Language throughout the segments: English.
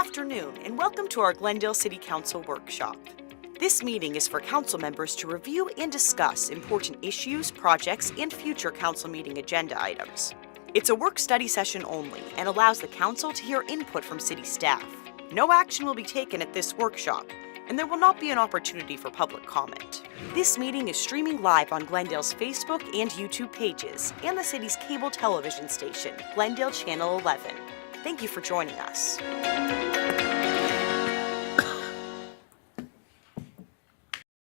afternoon, and welcome to our Glendale City Council workshop. This meeting is for council members to review and discuss important issues, projects, and future council meeting agenda items. It's a work-study session only and allows the council to hear input from city staff. No action will be taken at this workshop, and there will not be an opportunity for public comment. This meeting is streaming live on Glendale's Facebook and YouTube pages and the city's cable television station, Glendale Channel 11. Thank you for joining us.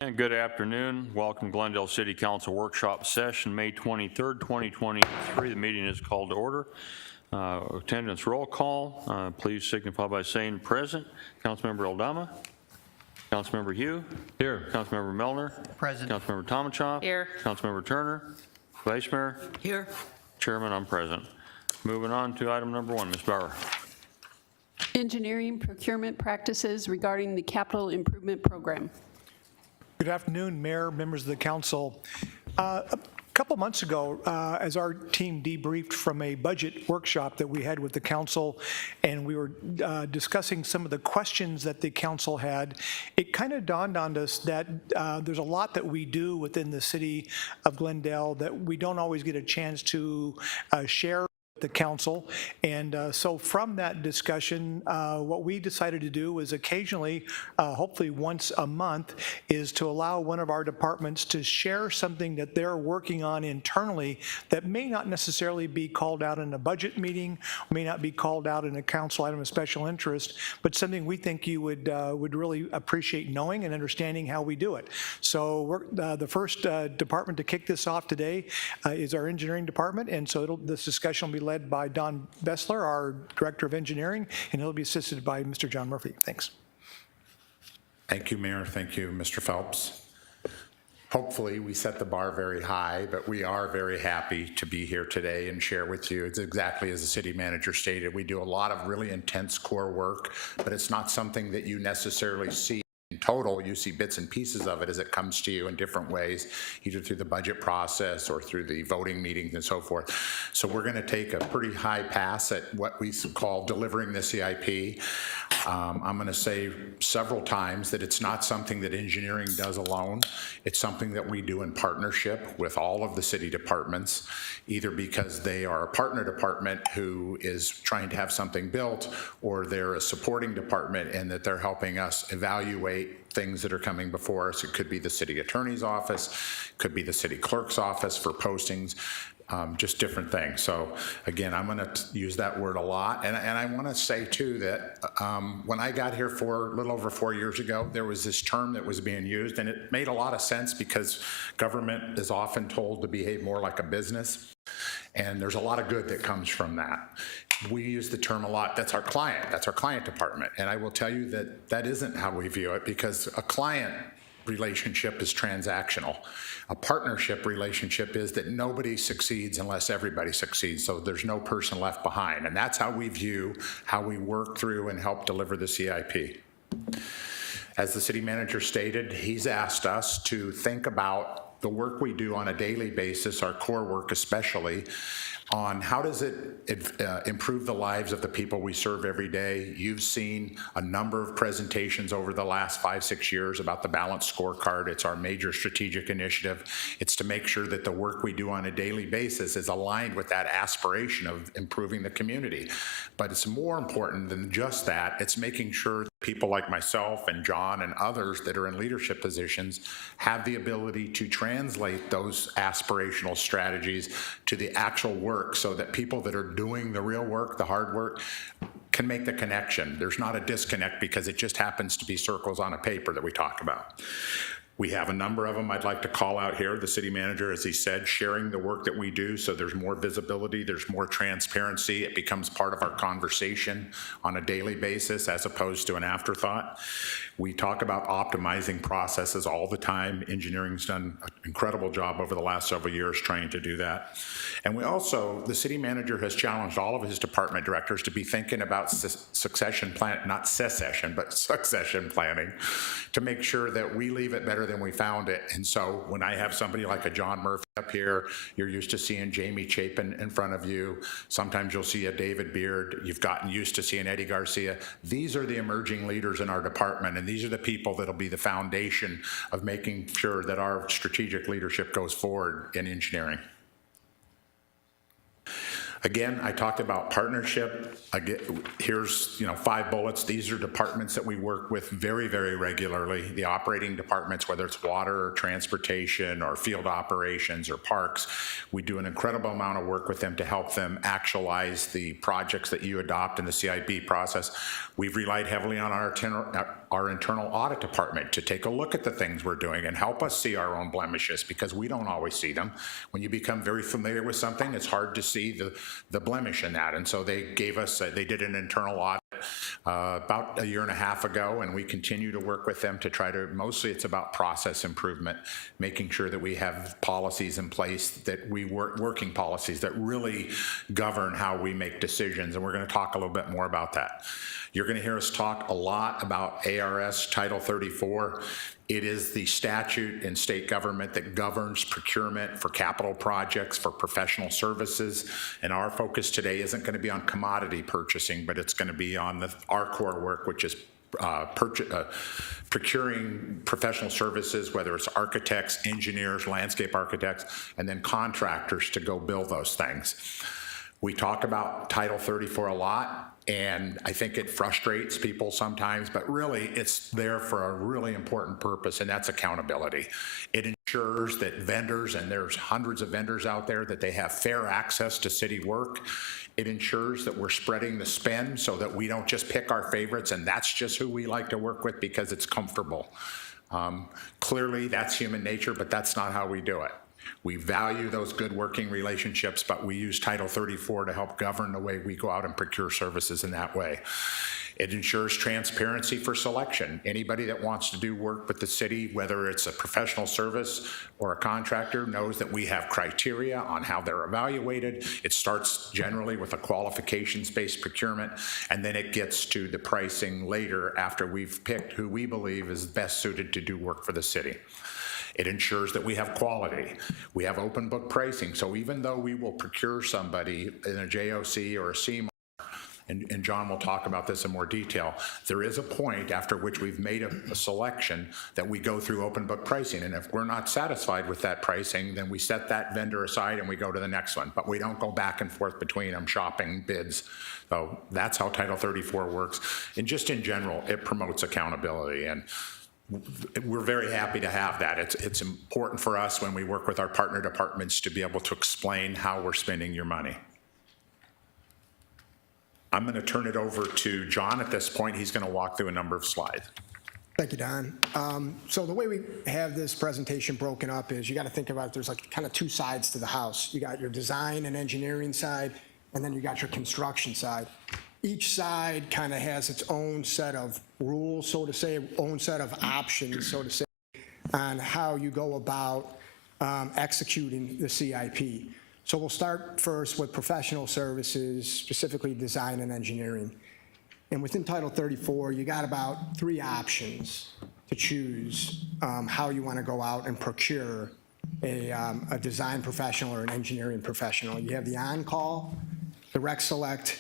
And good afternoon. Welcome to Glendale City Council Workshop Session, May 23rd, 2023. The meeting is called to order. Attendance roll call. Please signify by saying present. Councilmember Aldama. Councilmember Hugh. Here. Councilmember Melner. Present. Councilmember Tomachoff. Here. Councilmember Turner. Vice Mayor. Here. Chairman, I'm present. Moving on to item number 1, Ms. Bauer. Engineering procurement practices regarding the capital improvement program. Good afternoon, Mayor, members of the council. A couple months ago, as our team debriefed from a budget workshop that we had with the council, and we were discussing some of the questions that the council had, it kind of dawned on us that there's a lot that we do within the city of Glendale that we don't always get a chance to share the council. And so from that discussion, what we decided to do was occasionally, hopefully once a month, is to allow one of our departments to share something that they're working on internally that may not necessarily be called out in a budget meeting, may not be called out in a council item of special interest, but something we think you would really appreciate knowing and understanding how we do it. So the first department to kick this off today is our engineering department, and so this discussion will be led by Don Bessler, our Director of Engineering, and he'll be assisted by Mr. John Murphy. Thanks. Thank you, Mayor. Thank you, Mr. Phelps. Hopefully we set the bar very high, but we are very happy to be here today and share with you. It's exactly as the city manager stated. We do a lot of really intense core work, but it's not something that you necessarily see in total. You see bits and pieces of it as it comes to you in different ways, either through the budget process or through the voting meetings and so forth. So we're going to take a pretty high pass at what we call delivering the CIP. I'm going to say several times that it's not something that engineering does alone. It's something that we do in partnership with all of the city departments, either because they are a partner department who is trying to have something built, or they're a supporting department and that they're helping us evaluate things that are coming before us. It could be the city attorney's office, could be the city clerk's office for postings. Just different things. So again, I'm going to use that word a lot. And I want to say too that when I got here a little over 4 years ago, there was this term that was being used, and it made a lot of sense because government is often told to behave more like a business. And there's a lot of good that comes from that. We use the term a lot, that's our client department. And I will tell you that that isn't how we view it, because a client relationship is transactional. A partnership relationship is that nobody succeeds unless everybody succeeds, so there's no person left behind. And that's how we view how we work through and help deliver the CIP. As the city manager stated, he's asked us to think about the work we do on a daily basis, our core work especially, on how does it improve the lives of the people we serve every day. You've seen a number of presentations over the last 5-6 years about the balanced scorecard. It's our major strategic initiative. It's to make sure that the work we do on a daily basis is aligned with that aspiration of improving the community. But it's more important than just that. It's making sure that people like myself and John and others that are in leadership positions have the ability to translate those aspirational strategies to the actual work, so that people that are doing the real work, the hard work, can make the connection. There's not a disconnect because it just happens to be circles on a paper that we talk about. We have a number of them I'd like to call out here. The city manager, as he said, sharing the work that we do so there's more visibility, there's more transparency. It becomes part of our conversation on a daily basis as opposed to an afterthought. We talk about optimizing processes all the time. Engineering's done an incredible job over the last several years trying to do that. And we also, the city manager has challenged all of his department directors to be thinking about succession plan, not secession, but succession planning, to make sure that we leave it better than we found it. And so when I have somebody like a John Murphy up here, you're used to seeing Jamie Chapin in front of you. Sometimes you'll see a David Beard. You've gotten used to seeing Eddie Garcia. These are the emerging leaders in our department, and these are the people that'll be the foundation of making sure that our strategic leadership goes forward in engineering. Again, I talked about partnership. Here's 5 bullets. These are departments that we work with very, very regularly. The operating departments, whether it's water or transportation or field operations or parks, we do an incredible amount of work with them to help them actualize the projects that you adopt in the CIP process. We've relied heavily on our internal audit department to take a look at the things we're doing and help us see our own blemishes, because we don't always see them. When you become very familiar with something, it's hard to see the blemish in that. And so they gave us, they did an internal audit about 1.5 years ago, and we continue to work with them to try to, mostly it's about process improvement, making sure that we have policies in place, that we working policies that really govern how we make decisions. And we're going to talk a little bit more about that. You're going to hear us talk a lot about ARS Title 34. It is the statute in state government that governs procurement for capital projects, for professional services. And our focus today isn't going to be on commodity purchasing, but it's going to be on our core work, which is procuring professional services, whether it's architects, engineers, landscape architects, and then contractors to go build those things. We talk about Title 34 a lot, and I think it frustrates people sometimes, but really it's there for a really important purpose, and that's accountability. It ensures that vendors, and there's hundreds of vendors out there, that they have fair access to city work. It ensures that we're spreading the spend so that we don't just pick our favorites and that's just who we like to work with because it's comfortable. Clearly that's human nature, but that's not how we do it. We value those good working relationships, but we use Title 34 to help govern the way we go out and procure services in that way. It ensures transparency for selection. Anybody that wants to do work with the city, whether it's a professional service or a contractor, knows that we have criteria on how they're evaluated. It starts generally with a qualifications-based procurement, and then it gets to the pricing later after we've picked who we believe is best suited to do work for the city. It ensures that we have quality. We have open book pricing. So even though we will procure somebody in a JOC or a CMAR, and John will talk about this in more detail, there is a point after which we've made a selection that we go through open book pricing. And if we're not satisfied with that pricing, then we set that vendor aside and we go to the next one. But we don't go back and forth between them shopping bids. So that's how Title 34 works. And just in general, it promotes accountability. And we're very happy to have that. It's important for us when we work with our partner departments to be able to explain how we're spending your money. I'm going to turn it over to John at this point. He's going to walk through a number of slides. Thank you, Don. So the way we have this presentation broken up is you got to think about it, there's like kind of 2 sides to the house. You got your design and engineering side, and then you got your construction side. Each side kind of has its own set of rules, so to say, own set of options, so to say, on how you go about executing the CIP. So we'll start first with professional services, specifically design and engineering. And within Title 34, you got about 3 options to choose how you want to go out and procure a design professional or an engineering professional. You have the on-call, the rec select,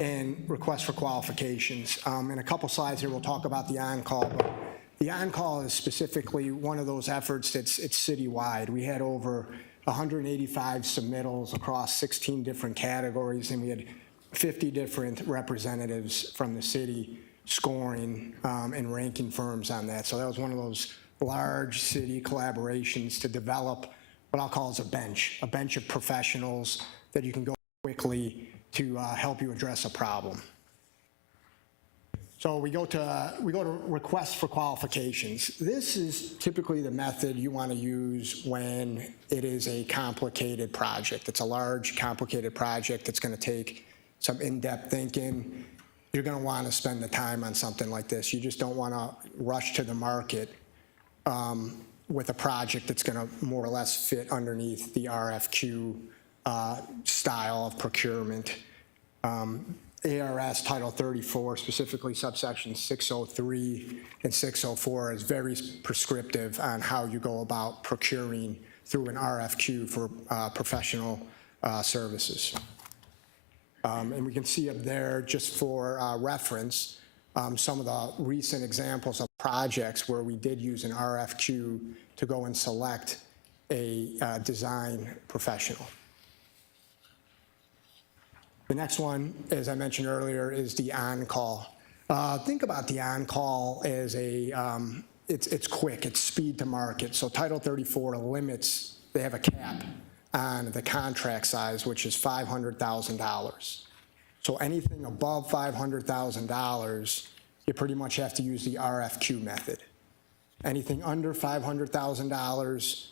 and request for qualifications. In a couple slides here, we'll talk about the on-call. But the on-call is specifically one of those efforts that's citywide. We had over 185 submittals across 16 different categories, and we had 50 different representatives from the city scoring and ranking firms on that. So that was one of those large city collaborations to develop what I'll call as a bench of professionals that you can go quickly to help you address a problem. So we go to request for qualifications. This is typically the method you want to use when it is a complicated project. It's a large, complicated project that's going to take some in-depth thinking. You're going to want to spend the time on something like this. You just don't want to rush to the market with a project that's going to more or less fit underneath the RFQ style of procurement. ARS Title 34, specifically subsection 603 and 604, is very prescriptive on how you go about procuring through an RFQ for professional services. And we can see up there, just for reference, some of the recent examples of projects where we did use an RFQ to go and select a design professional. The next one, as I mentioned earlier, is the on-call. Think about the on-call as it's quick, it's speed to market. So Title 34 limits, they have a cap on the contract size, which is $500,000. So anything above $500,000, you pretty much have to use the RFQ method. Anything under $500,000,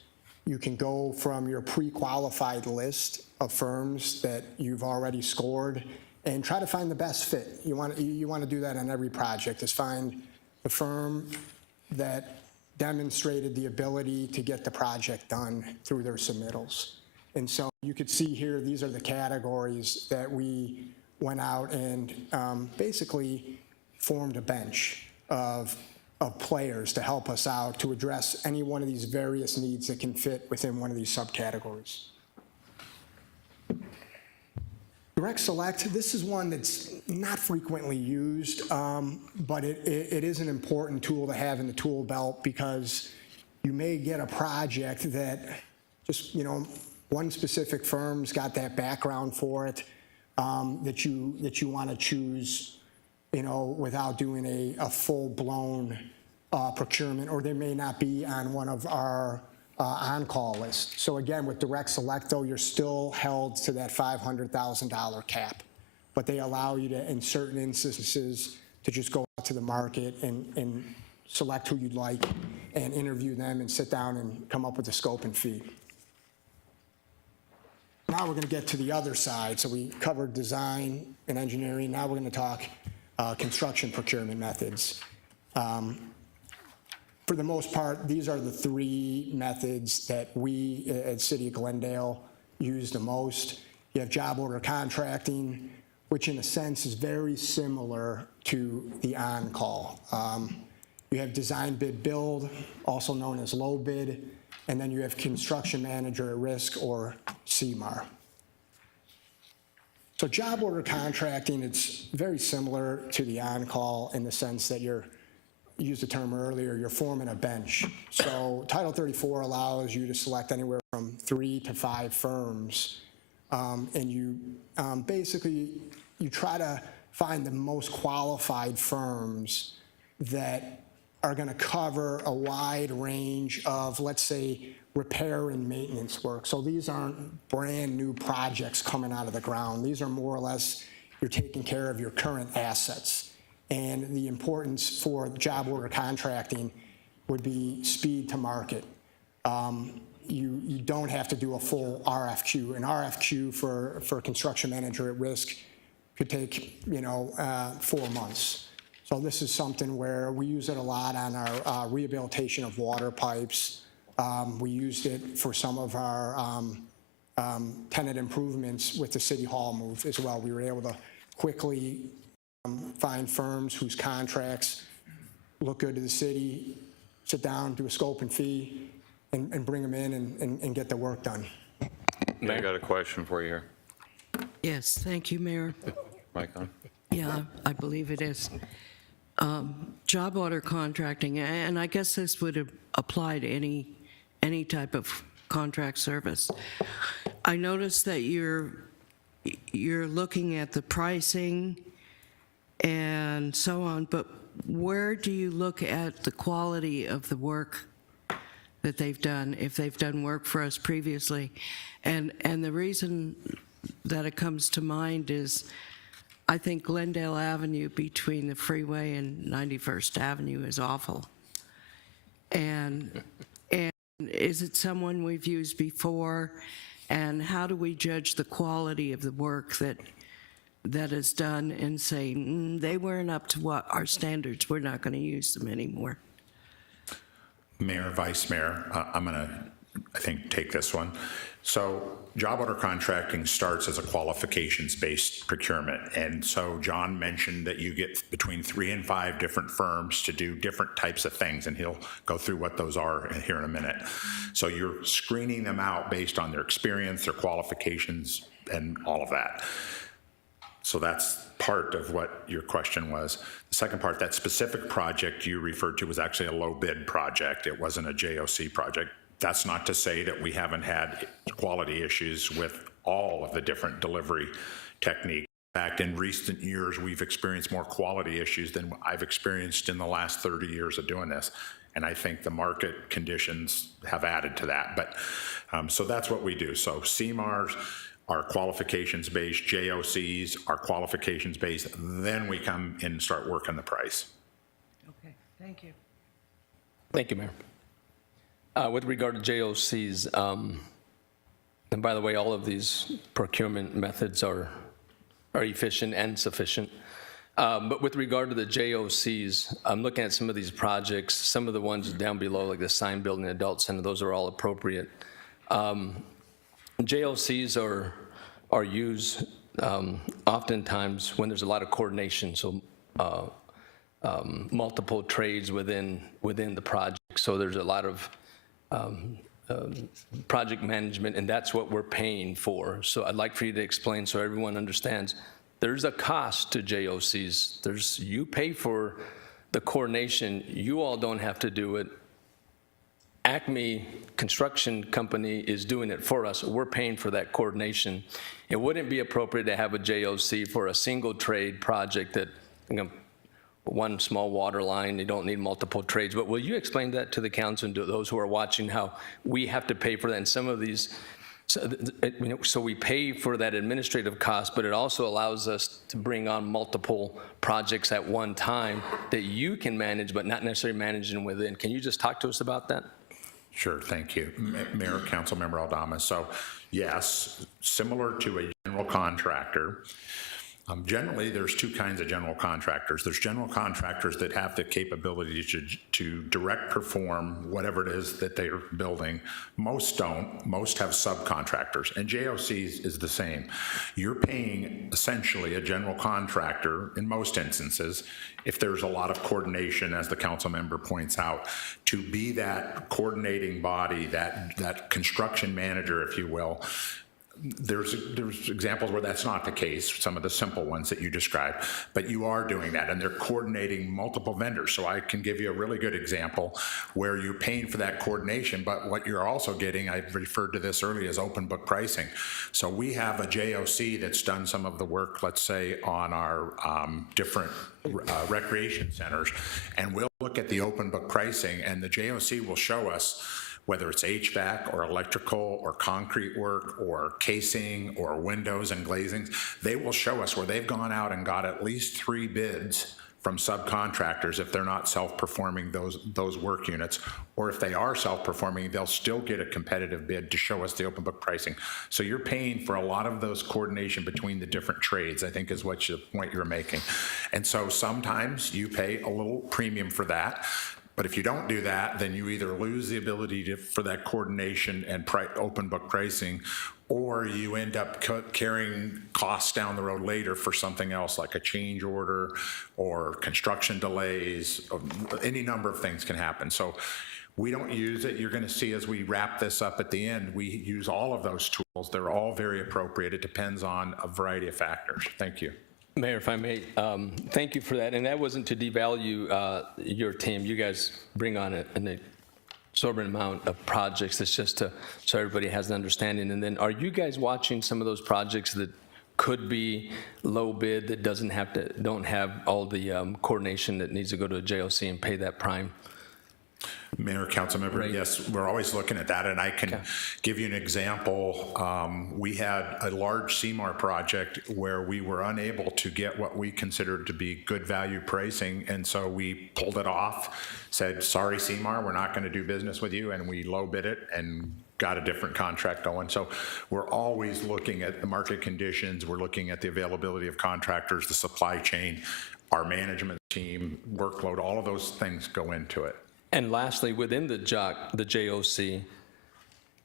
you can go from your pre-qualified list of firms that you've already scored and try to find the best fit. You want to do that on every project, is find the firm that demonstrated the ability to get the project done through their submittals. And so you could see here, these are the categories that we went out and basically formed a bench of players to help us out to address any one of these various needs that can fit within one of these subcategories. Direct Select, this is one that's not frequently used, but it is an important tool to have in the tool belt, because you may get a project that just, one specific firm's got that background for it, that you want to choose, without doing a full-blown procurement, or they may not be on one of our on-call lists. So again, with Direct Select, though, you're still held to that $500,000 cap, but they allow you to, in certain instances, to just go out to the market and select who you'd like and interview them and sit down and come up with a scope and fee. Now we're going to get to the other side. So we covered design and engineering. Now we're going to talk construction procurement methods. For the most part, these are the three methods that we at City of Glendale use the most. You have job order contracting, which in a sense is very similar to the on-call. You have design bid build, also known as low bid, and then you have construction manager at risk, or CMAR. So job order contracting, it's very similar to the on-call in the sense that you used the term earlier, you're forming a bench. So Title 34 allows you to select anywhere from 3 to 5 firms, and you basically, you try to find the most qualified firms that are going to cover a wide range of, let's say, repair and maintenance work. So these aren't brand new projects coming out of the ground. These are more or less, you're taking care of your current assets. And the importance for job order contracting would be speed to market. You don't have to do a full RFQ. An RFQ for construction manager at risk could take 4 months. So this is something where we use it a lot on our rehabilitation of water pipes. We used it for some of our tenant improvements with the City Hall move as well. We were able to quickly find firms whose contracts look good to the city, sit down, do a scope and fee, and bring them in and get the work done. I got a question for you here. Yes, thank you, Mayor. Mic on? Yeah, I believe it is. Job order contracting, and I guess this would apply to any type of contract service. I noticed that you're looking at the pricing and so on, but where do you look at the quality of the work that they've done, if they've done work for us previously? And the reason that it comes to mind is I think Glendale Avenue between the freeway and 91st Avenue is awful. And is it someone we've used before? And how do we judge the quality of the work that is done and say, they weren't up to what our standards, we're not going to use them anymore? Mayor, Vice Mayor, I'm going to I think, take this one. So job order contracting starts as a qualifications-based procurement. And so John mentioned that you get between 3 and 5 different firms to do different types of things, and he'll go through what those are here in a minute. So you're screening them out based on their experience, their qualifications, and all of that. So that's part of what your question was. The second part, that specific project you referred to was actually a low bid project. It wasn't a JOC project. That's not to say that we haven't had quality issues with all of the different delivery techniques. In fact, in recent years, we've experienced more quality issues than I've experienced in the last 30 years of doing this. And I think the market conditions have added to that. But so that's what we do. So CMARs are qualifications-based, JOCs are qualifications-based, then we come in and start working the price. Okay, thank you. Thank you, Mayor. With regard to JOCs, and by the way, all of these procurement methods are efficient and sufficient. But with regard to the JOCs, I'm looking at some of these projects, some of the ones down below, like the sign building adult center, those are all appropriate. JOCs are used oftentimes when there's a lot of coordination, so multiple trades within the project. So there's a lot of project management, and that's what we're paying for. So I'd like for you to explain so everyone understands. There's a cost to JOCs. You pay for the coordination. You all don't have to do it. Acme Construction Company is doing it for us. We're paying for that coordination. It wouldn't be appropriate to have a JOC for a single trade project that, one small water line, you don't need multiple trades. But will you explain that to the council and to those who are watching, how we have to pay for that? And some of these, so we pay for that administrative cost, but it also allows us to bring on multiple projects at one time that you can manage, but not necessarily managing within. Can you just talk to us about that? Sure, thank you. Mayor, Councilmember Aldama. So yes, similar to a general contractor, generally there's 2 kinds of general contractors. There's general contractors that have the capability to direct perform whatever it is that they're building. Most don't. Most have subcontractors, and JOCs is the same. You're paying essentially a general contractor in most instances, if there's a lot of coordination, as the council member points out, to be that coordinating body, that construction manager, if you will. There's examples where that's not the case, some of the simple ones that you described, but you are doing that, and they're coordinating multiple vendors. So I can give you a really good example where you're paying for that coordination, but what you're also getting, I referred to this earlier, is open book pricing. So we have a JOC that's done some of the work, let's say, on our different recreation centers, and we'll look at the open book pricing, and the JOC will show us whether it's HVAC or electrical or concrete work or casing or windows and glazings. They will show us where they've gone out and got at least 3 bids from subcontractors if they're not self-performing those work units, or if they are self-performing, they'll still get a competitive bid to show us the open book pricing. So you're paying for a lot of those coordination between the different trades, I think is what the point you're making. And so sometimes you pay a little premium for that. But if you don't do that, then you either lose the ability for that coordination and open book pricing, or you end up carrying costs down the road later for something else like a change order or construction delays. Any number of things can happen. So we don't use it. You're going to see as we wrap this up at the end, we use all of those tools. They're all very appropriate. It depends on a variety of factors. Thank you. Mayor, if I may, thank you for that. And that wasn't to devalue your team. You guys bring on an exorbitant amount of projects. It's just so everybody has an understanding. And then are you guys watching some of those projects that could be low bid, that don't have all the coordination that needs to go to a JOC and pay that prime? Mayor, Councilmember, right. Yes, we're always looking at that, and I can give you an example. We had a large CMAR project where we were unable to get what we considered to be good value pricing, and so we pulled it off, said, sorry, CMAR, we're not going to do business with you, and we low bid it and got a different contract going. So we're always looking at the market conditions, we're looking at the availability of contractors, the supply chain, our management team, workload, all of those things go into it. And lastly, within the JOC,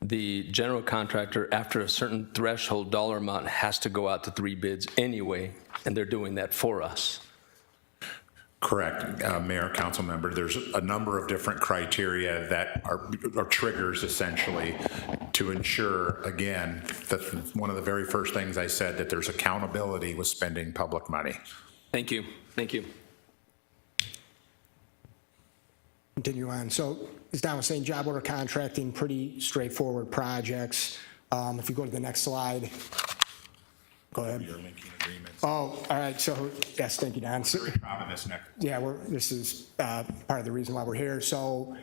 the general contractor, after a certain threshold dollar amount, has to go out to 3 bids anyway, and they're doing that for us. Correct, Mayor, council member. There's a number of different criteria that are triggers essentially to ensure, again, that one of the very first things I said, that there's accountability with spending public money. Thank you. Thank you. Continue on. So as Don was saying, job order contracting, pretty straightforward projects. If you go to the next slide. Go ahead. Oh, all right. So yes, thank you, Don. So, yeah, this is part of the reason why we're here. So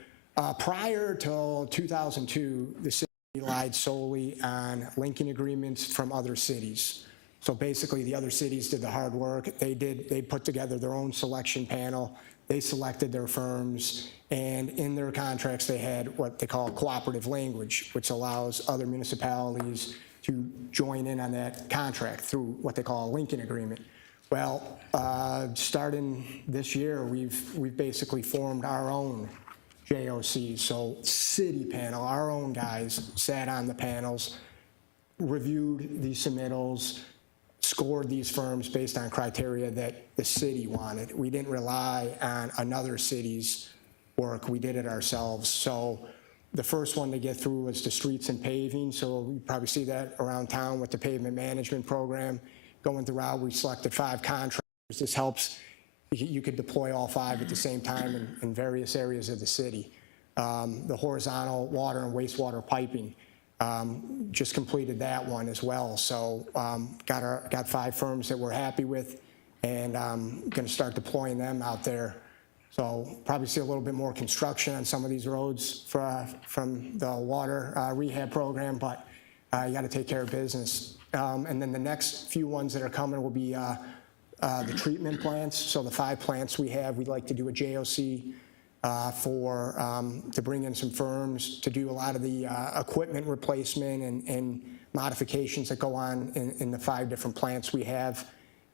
prior till 2002, the city relied solely on linking agreements from other cities. So basically, the other cities did the hard work. They put together their own selection panel. They selected their firms, and in their contracts, they had what they call cooperative language, which allows other municipalities to join in on that contract through what they call a linking agreement. Well, starting this year, we've basically formed our own JOCs. So city panel, our own guys sat on the panels, reviewed these submittals, scored these firms based on criteria that the city wanted. We didn't rely on another city's work. We did it ourselves. So the first one to get through was the streets and paving. So you probably see that around town with the pavement management program. Going throughout, we selected 5 contractors. This helps. You could deploy all 5 at the same time in various areas of the city. The horizontal water and wastewater piping, just completed that one as well. So got 5 firms that we're happy with, and going to start deploying them out there. So probably see a little bit more construction on some of these roads from the water rehab program, but you got to take care of business. And then the next few ones that are coming will be the treatment plants. So the 5 plants we have, we'd like to do a JOC to bring in some firms to do a lot of the equipment replacement and modifications that go on in the 5 different plants we have.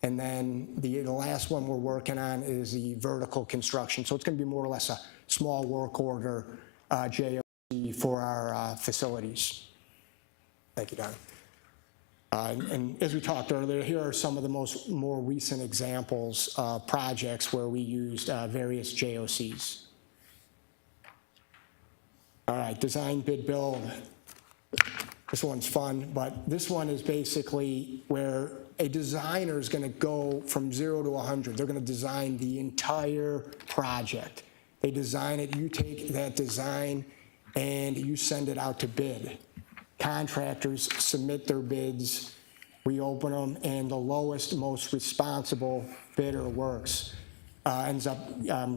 And then the last one we're working on is the vertical construction. So it's going to be more or less a small work order JOC for our facilities. Thank you, Don. And as we talked earlier, here are some of the more recent examples of projects where we used various JOCs. All right, design, bid, build. This one's fun, but this one is basically where a designer is going to go from 0 to 100. They're going to design the entire project. They design it, you take that design, and you send it out to bid. Contractors submit their bids, we open them, and the lowest, most responsible bidder works, ends up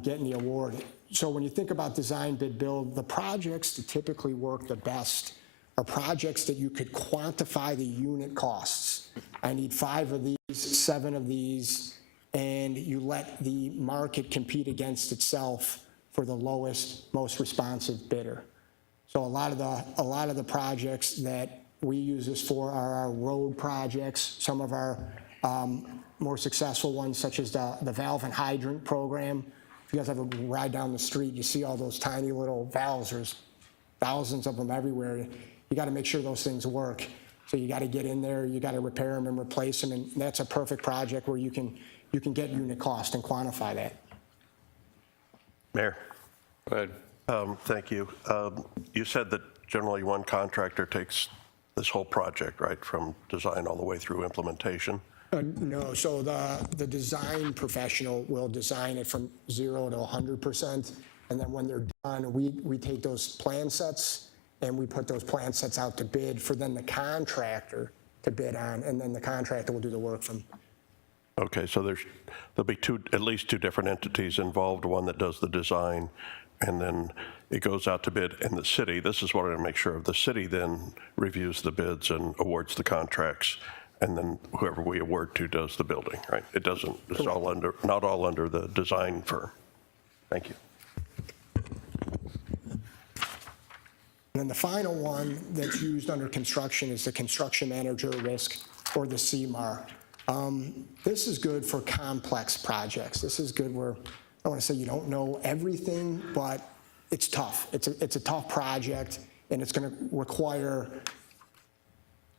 getting the award. So when you think about design, bid, build, the projects that typically work the best are projects that you could quantify the unit costs. I need 5 of these, 7 of these, and you let the market compete against itself for the lowest, most responsive bidder. So a lot of the projects that we use this for are our road projects. Some of our more successful ones, such as the valve and hydrant program. If you guys ever ride down the street, you see all those tiny little valves. There's thousands of them everywhere. You got to make sure those things work. So you got to get in there, you got to repair them and replace them, and that's a perfect project where you can get unit cost and quantify that. Mayor. Go ahead. Thank you. You said that generally one contractor takes this whole project, right, from design all the way through implementation? No, so the design professional will design it from 0 to 100%, and then when they're done, we take those plan sets and we put those plan sets out to bid for then the contractor to bid on, and then the contractor will do the work from. Okay, so there'll be at least two different entities involved, one that does the design, and then it goes out to bid in the city. This is what I want to make sure of. The city then reviews the bids and awards the contracts, and then whoever we award to does the building, right? It doesn't, it's all under, not all under the design firm. Thank you. And then the final one that's used under construction is the construction manager risk, or the CMAR. This is good for complex projects. This is good where, I don't want to say you don't know everything, but it's tough. It's a tough project, and it's going to require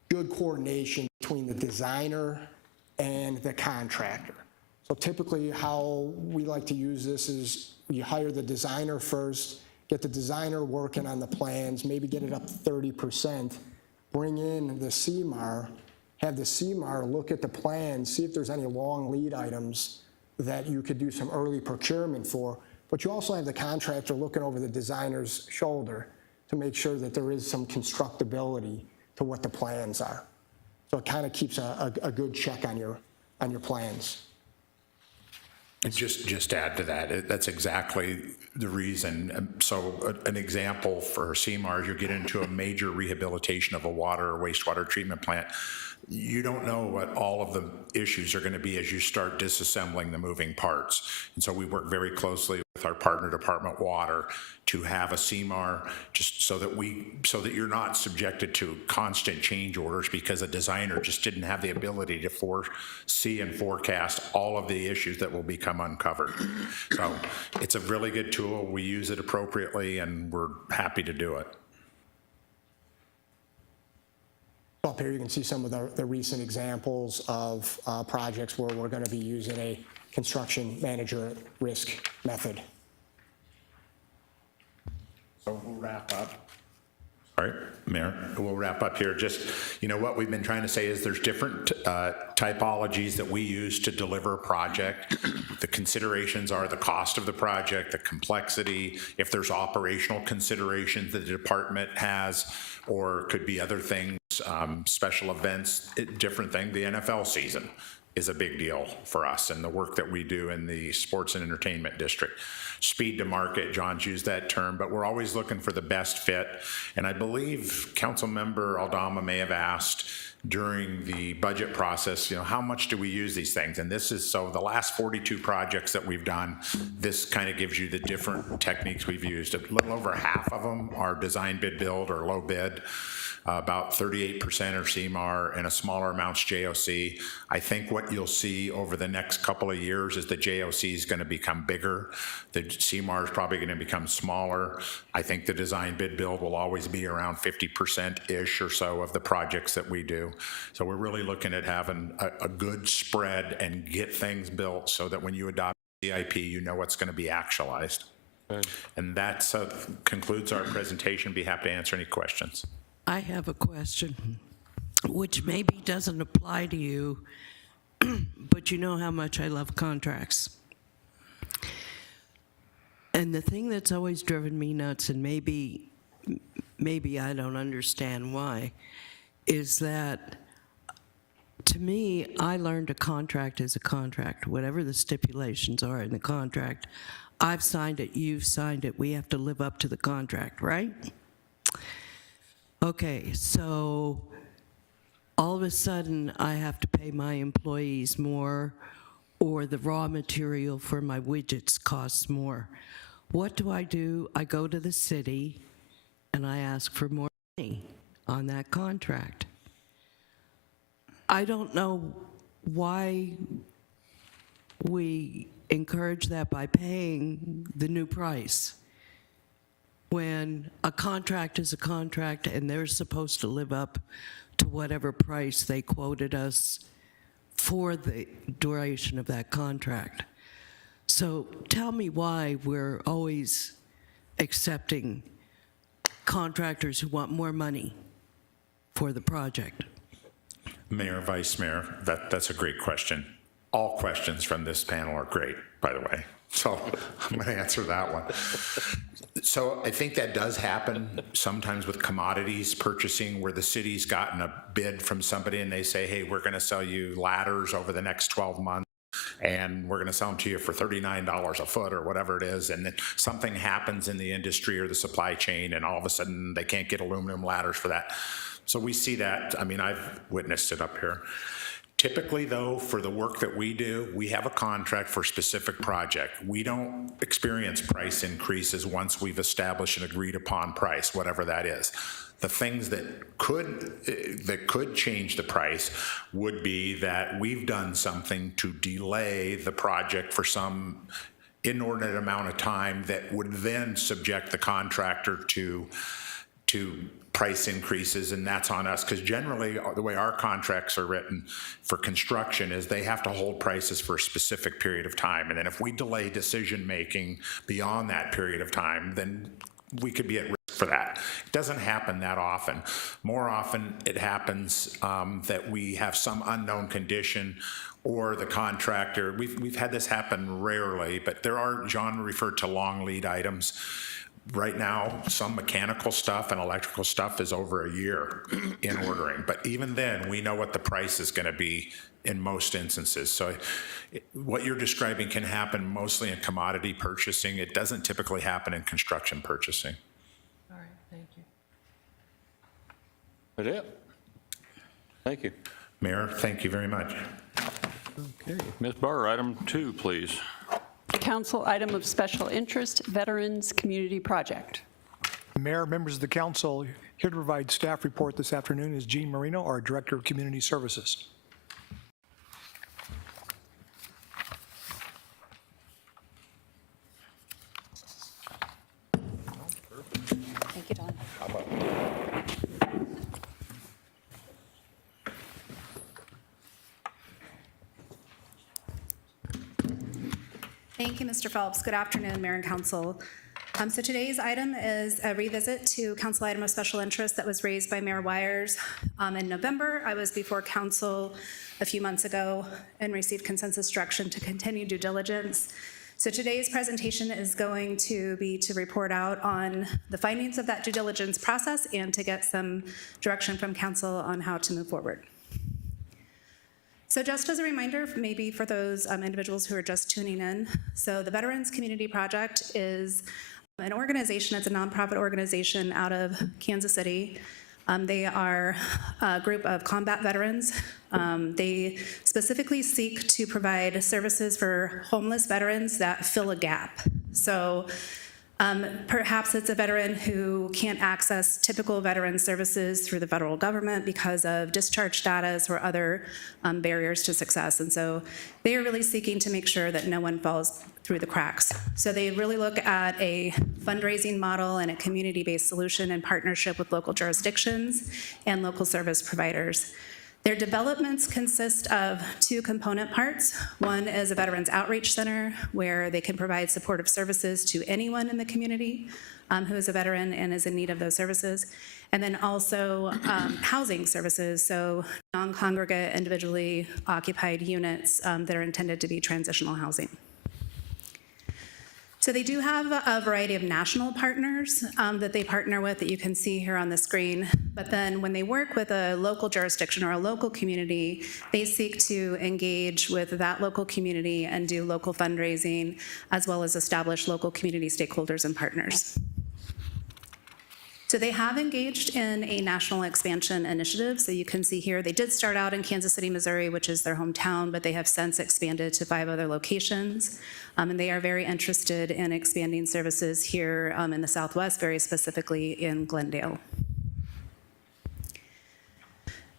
good coordination between the designer and the contractor. So typically how we like to use this is you hire the designer first, get the designer working on the plans, maybe get it up to 30%, bring in the CMAR, have the CMAR look at the plans, see if there's any long lead items that you could do some early procurement for. But you also have the contractor looking over the designer's shoulder to make sure that there is some constructability to what the plans are. So it kind of keeps a good check on your plans. And just add to that, that's exactly the reason. So an example for CMAR is you get into a major rehabilitation of a water or wastewater treatment plant. You don't know what all of the issues are going to be as you start disassembling the moving parts. And so we work very closely with our partner Department Water to have a CMAR just so that you're not subjected to constant change orders because a designer just didn't have the ability to foresee and forecast all of the issues that will become uncovered. So it's a really good tool. We use it appropriately and we're happy to do it. Up here you can see some of the recent examples of projects where we're going to be using a construction manager at risk method. So we'll wrap up. All right, Mayor, we'll wrap up here. Just, what we've been trying to say is there's different typologies that we use to deliver a project. The considerations are the cost of the project, the complexity, if there's operational considerations that the department has, or could be other things, special events, different thing. The NFL season is a big deal for us and the work that we do in the sports and entertainment district. Speed to market, John's used that term, but we're always looking for the best fit. And I believe Councilmember Aldama may have asked during the budget process, how much do we use these things? And this is, so the last 42 projects that we've done, this kind of gives you the different techniques we've used. A little over half of them are design bid build or low bid. About 38% are CMAR and a smaller amount's JOC. I think what you'll see over the next couple of years is the JOC is going to become bigger. The CMAR is probably going to become smaller. I think the design bid build will always be around 50%-ish or so of the projects that we do. So we're really looking at having a good spread and get things built so that when you adopt CIP, you know what's going to be actualized. Good. And that concludes our presentation. Be happy to answer any questions. I have a question, which maybe doesn't apply to you, but you know how much I love contracts. And the thing that's always driven me nuts, and maybe I don't understand why, is that to me, I learned a contract is a contract. Whatever the stipulations are in the contract, I've signed it, you've signed it, we have to live up to the contract, right? Okay, so all of a sudden I have to pay my employees more, or the raw material for my widgets costs more. What do? I go to the city and I ask for more money on that contract. I don't know why we encourage that by paying the new price, when a contract is a contract and they're supposed to live up to whatever price they quoted us for the duration of that contract. So tell me why we're always accepting contractors who want more money for the project. Mayor, Vice Mayor, that's a great question. All questions from this panel are great, by the way. So I'm going to answer that one. So I think that does happen sometimes with commodities purchasing, where the city's gotten a bid from somebody and they say, hey, we're going to sell you ladders over the next 12 months and we're going to sell them to you for $39 a foot or whatever it is. And then something happens in the industry or the supply chain and all of a sudden they can't get aluminum ladders for that. So we see that. I mean, I've witnessed it up here. Typically, though, for the work that we do, we have a contract for a specific project. We don't experience price increases once we've established an agreed upon price, whatever that is. The things that could change the price would be that we've done something to delay the project for some inordinate amount of time that would then subject the contractor to to price increases, and that's on us, because generally, the way our contracts are written for construction is they have to hold prices for a specific period of time, and then if we delay decision-making beyond that period of time, then we could be at risk for that. It doesn't happen that often. More often, it happens that we have some unknown condition or the contractor, we've had this happen rarely, but there are, John referred to long lead items. Right now, some mechanical stuff and electrical stuff is over a year in ordering, but even then, we know what the price is going to be in most instances. So what you're describing can happen mostly in commodity purchasing. It doesn't typically happen in construction purchasing. All right, thank you. That's it. Thank you. Mayor, thank you very much. Okay. Ms. Barr, item 2, please. Council item of special interest, Veterans Community Project. Mayor, members of the council, here to provide staff report this afternoon is Gene Marino, our Director of Community Services. Thank you, Don. Thank you, Mr. Phelps. Good afternoon, Mayor and Council. So today's item is a revisit to council item of special interest that was raised by Mayor Wires in November. I was before council a few months ago and received consensus direction to continue due diligence. So today's presentation is going to be to report out on the findings of that due diligence process and to get some direction from council on how to move forward. So just as a reminder, maybe for those individuals who are just tuning in, so the Veterans Community Project is an organization, it's a nonprofit organization out of Kansas City. They are a group of combat veterans. They specifically seek to provide services for homeless veterans that fill a gap. So perhaps it's a veteran who can't access typical veteran services through the federal government because of discharge status or other barriers to success. And so they are really seeking to make sure that no one falls through the cracks. So they really look at a fundraising model and a community-based solution in partnership with local jurisdictions and local service providers. Their developments consist of 2 component parts. One is a Veterans Outreach Center where they can provide supportive services to anyone in the community who is a veteran and is in need of those services. And then also housing services, so non-congregate, individually occupied units that are intended to be transitional housing. So they do have a variety of national partners that they partner with that you can see here on the screen. But then when they work with a local jurisdiction or a local community, they seek to engage with that local community and do local fundraising, as well as establish local community stakeholders and partners. So they have engaged in a national expansion initiative. So you can see here, they did start out in Kansas City, Missouri, which is their hometown, but they have since expanded to 5 other locations. And they are very interested in expanding services here in the Southwest, very specifically in Glendale.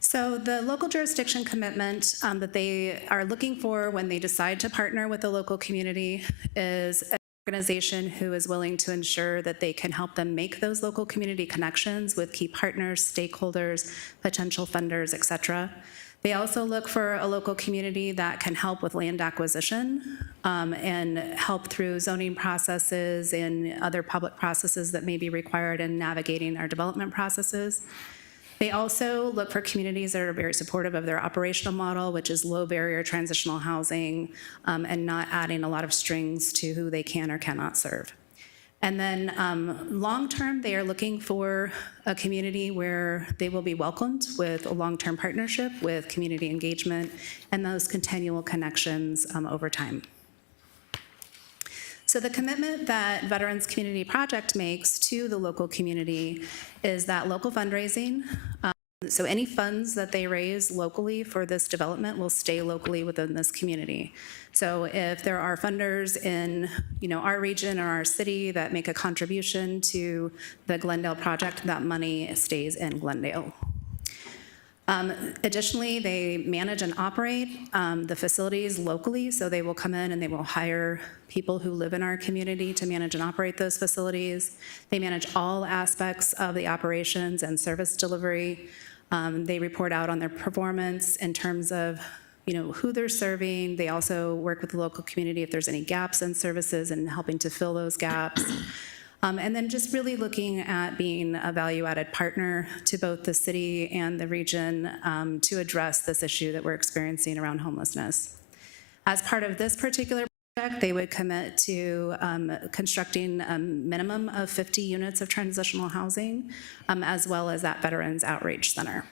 So the local jurisdiction commitment that they are looking for when they decide to partner with the local community is an organization who is willing to ensure that they can help them make those local community connections with key partners, stakeholders, potential funders, et cetera. They also look for a local community that can help with land acquisition and help through zoning processes and other public processes that may be required in navigating our development processes. They also look for communities that are very supportive of their operational model, which is low barrier transitional housing and not adding a lot of strings to who they can or cannot serve. And then long-term, they are looking for a community where they will be welcomed with a long-term partnership with community engagement and those continual connections over time. So the commitment that Veterans Community Project makes to the local community is that local fundraising, so any funds that they raise locally for this development will stay locally within this community. So if there are funders in our region or our city that make a contribution to the Glendale project, that money stays in Glendale. Additionally, they manage and operate the facilities locally, so they will come in and they will hire people who live in our community to manage and operate those facilities. They manage all aspects of the operations and service delivery. They report out on their performance in terms of who they're serving. They also work with the local community if there's any gaps in services and helping to fill those gaps. And then just really looking at being a value-added partner to both the city and the region to address this issue that we're experiencing around homelessness. As part of this particular project, they would commit to constructing a minimum of 50 units of transitional housing, as well as that Veterans Outreach Center.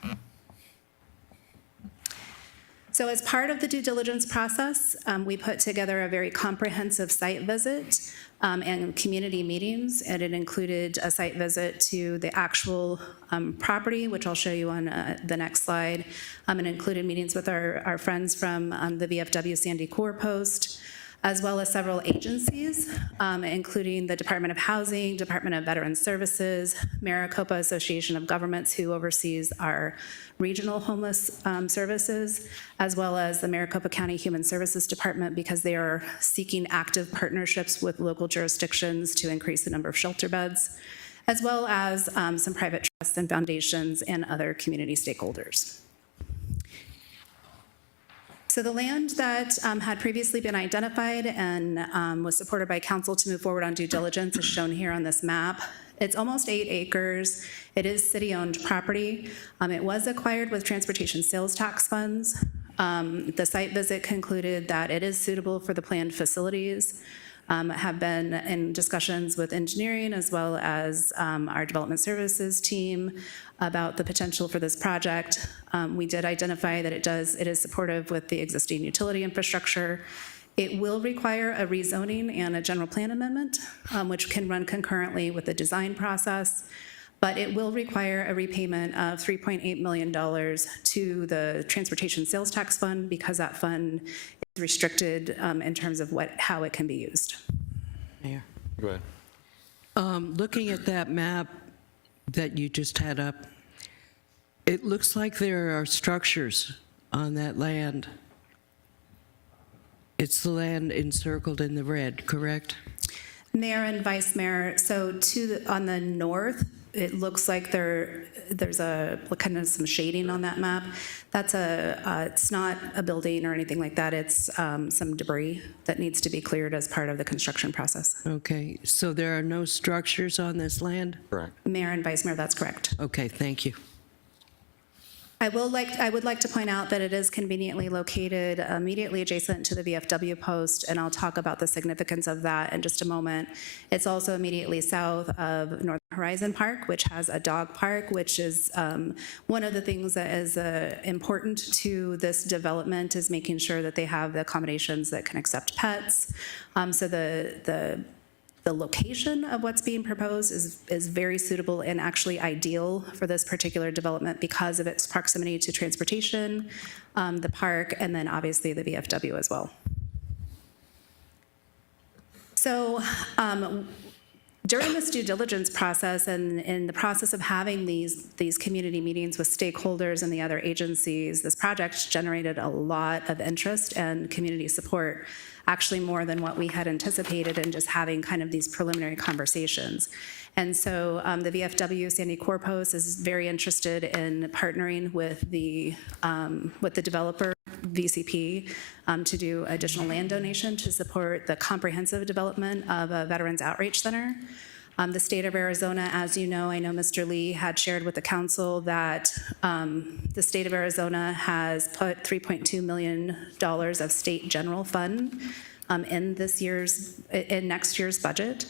So as part of the due diligence process, we put together a very comprehensive site visit and community meetings, and it included a site visit to the actual property, which I'll show you on the next slide. It included meetings with our friends from the VFW Sandy Corps Post, as well as several agencies, including the Department of Housing, Department of Veterans Services, Maricopa Association of Governments, who oversees our regional homeless services, as well as the Maricopa County Human Services Department, because they are seeking active partnerships with local jurisdictions to increase the number of shelter beds, as well as some private trusts and foundations and other community stakeholders. So the land that had previously been identified and was supported by council to move forward on due diligence is shown here on this map. It's almost 8 acres. It is city-owned property. It was acquired with transportation sales tax funds. The site visit concluded that it is suitable for the planned facilities. Have been in discussions with engineering as well as our development services team about the potential for this project. We did identify that it is supportive with the existing utility infrastructure. It will require a rezoning and a general plan amendment, which can run concurrently with the design process, but it will require a repayment of $3.8 million to the Transportation Sales Tax Fund because that fund is restricted in terms of how it can be used. Mayor. Go ahead. Looking at that map that you just had up, it looks like there are structures on that land. It's the land encircled in the red, correct? Mayor and Vice Mayor, so on the north, it looks like there's a kind of some shading on that map. That's it's not a building or anything like that. It's some debris that needs to be cleared as part of the construction process. Okay, so there are no structures on this land? Correct. Mayor and Vice Mayor, that's correct. Okay, thank you. I would like to point out that it is conveniently located immediately adjacent to the VFW post, and I'll talk about the significance of that in just a moment. It's also immediately south of Northern Horizon Park, which has a dog park, which is one of the things that is important to this development is making sure that they have the accommodations that can accept pets. So the location of what's being proposed is very suitable and actually ideal for this particular development because of its proximity to transportation, the park, and then obviously the VFW as well. So during this due diligence process and in the process of having these community meetings with stakeholders and the other agencies, this project generated a lot of interest and community support, actually more than what we had anticipated in just having kind of these preliminary conversations. And so the VFW Sandy Corps Post is very interested in partnering with the developer, VCP, to do additional land donation to support the comprehensive development of a Veterans Outreach Center. The state of Arizona, as you know, I know Mr. Lee had shared with the council that the state of Arizona has put $3.2 million of state general fund in next year's budget.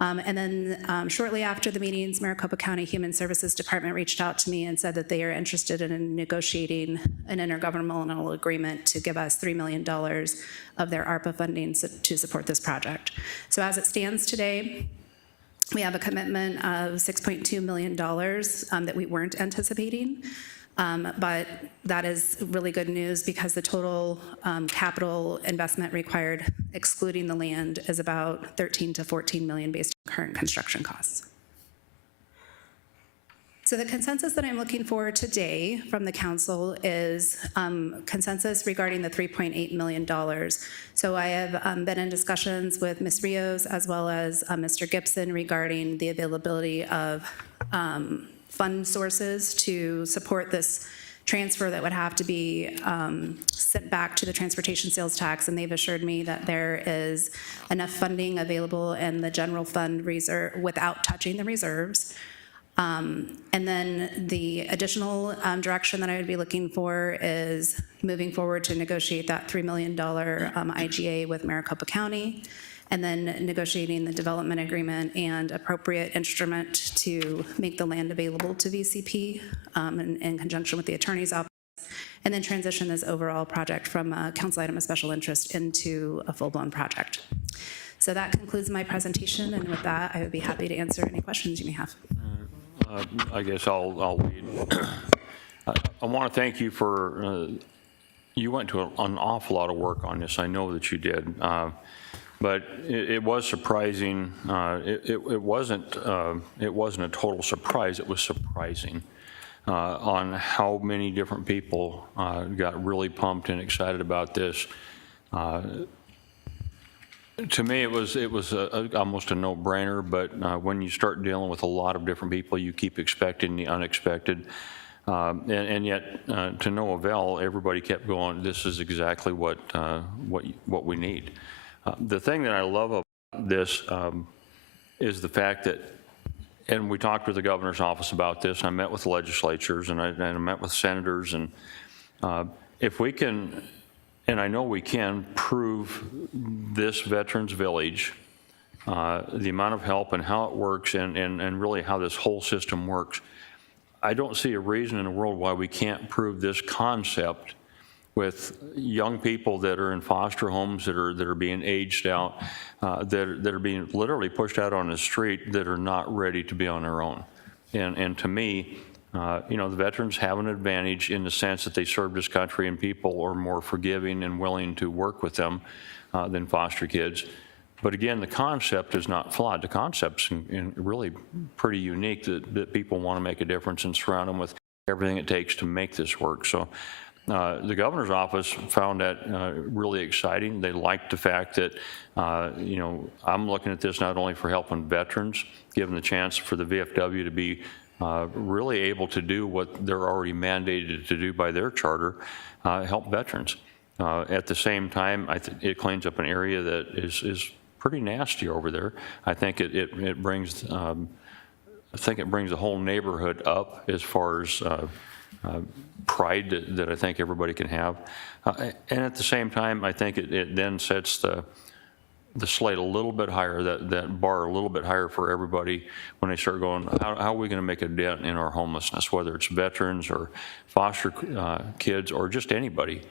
And then shortly after the meetings, Maricopa County Human Services Department reached out to me and said that they are interested in negotiating an intergovernmental agreement to give us $3 million of their ARPA funding to support this project. So as it stands today, we have a commitment of $6.2 million that we weren't anticipating, but that is really good news because the total capital investment required, excluding the land, is about 13 to 14 million based on current construction costs. So the consensus that I'm looking for today from the council is consensus regarding the $3.8 million. So I have been in discussions with Ms. Rios as well as Mr. Gibson regarding the availability of fund sources to support this transfer that would have to be sent back to the transportation sales tax, and they've assured me that there is enough funding available in the general fund reserve without touching the reserves. And then the additional direction that I would be looking for is moving forward to negotiate that $3 million IGA with Maricopa County, and then negotiating the development agreement and appropriate instrument to make the land available to VCP in conjunction with the attorney's office, and then transition this overall project from a council item of special interest into a full-blown project. So that concludes my presentation, and with that, I would be happy to answer any questions you may have. I guess I'll lead. I want to thank you for, you went to an awful lot of work on this. I know that you did. But it was surprising. It wasn't a total surprise. It was surprising on how many different people got really pumped and excited about this. To me, it was almost a no-brainer. But when you start dealing with a lot of different people, you keep expecting the unexpected. And yet, to no avail, everybody kept going. This is exactly what we need. The thing that I love about this is the fact that, and we talked with the governor's office about this, I met with legislatures, and I met with senators, and if we can, and I know we can, prove this Veterans Village, the amount of help and how it works, and really how this whole system works, I don't see a reason in the world why we can't prove this concept with young people that are in foster homes, that are being aged out, that are being literally pushed out on the street, that are not ready to be on their own. And to me, you know, the veterans have an advantage in the sense that they served this country, and people are more forgiving and willing to work with them than foster kids. But again, the concept is not flawed. The concept's really pretty unique, that people want to make a difference and surround them with everything it takes to make this work. So. The governor's office found that really exciting. They liked the fact that, you know, I'm looking at this not only for helping veterans, giving the chance for the VFW to be really able to do what they're already mandated to do by their charter, help veterans. At the same time, it cleans up an area that is pretty nasty over there. I think it brings, I think it brings the whole neighborhood up as far as pride that I think everybody can have. And at the same time, I think it then sets the slate a little bit higher, that bar a little bit higher for everybody when they start going, how are we going to make a dent in our homelessness, whether it's veterans or foster kids or just anybody.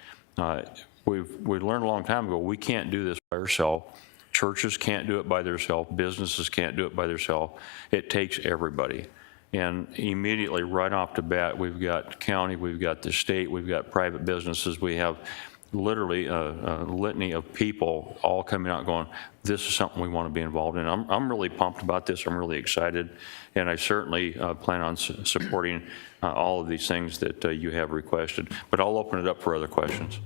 We learned a long time ago, we can't do this by ourselves. Churches can't do it by themselves. Businesses can't do it by themselves. It takes everybody. And immediately, right off the bat, we've got county, we've got the state, we've got private businesses, we have literally a litany of people all coming out going, this is something we want to be involved in. I'm really pumped about this. I'm really excited. And I certainly plan on supporting all of these things that you have requested. But I'll open it up for other questions.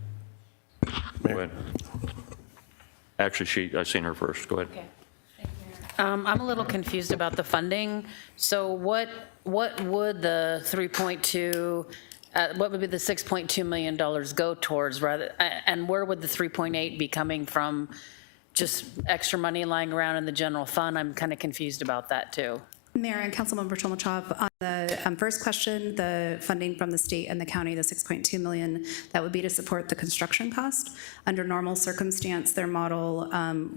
Go ahead. Actually, I've seen her first. Go ahead. Okay. I'm a little confused about the funding. So what would the 3.2, what would be the $6.2 million go towards, rather, and where would the 3.8 be coming from? Just extra money lying around in the general fund? I'm kind of confused about that too. Mayor and Councilmember Cholmachov, on the first question, the funding from the state and the county, the $6.2 million, that would be to support the construction cost. Under normal circumstance, their model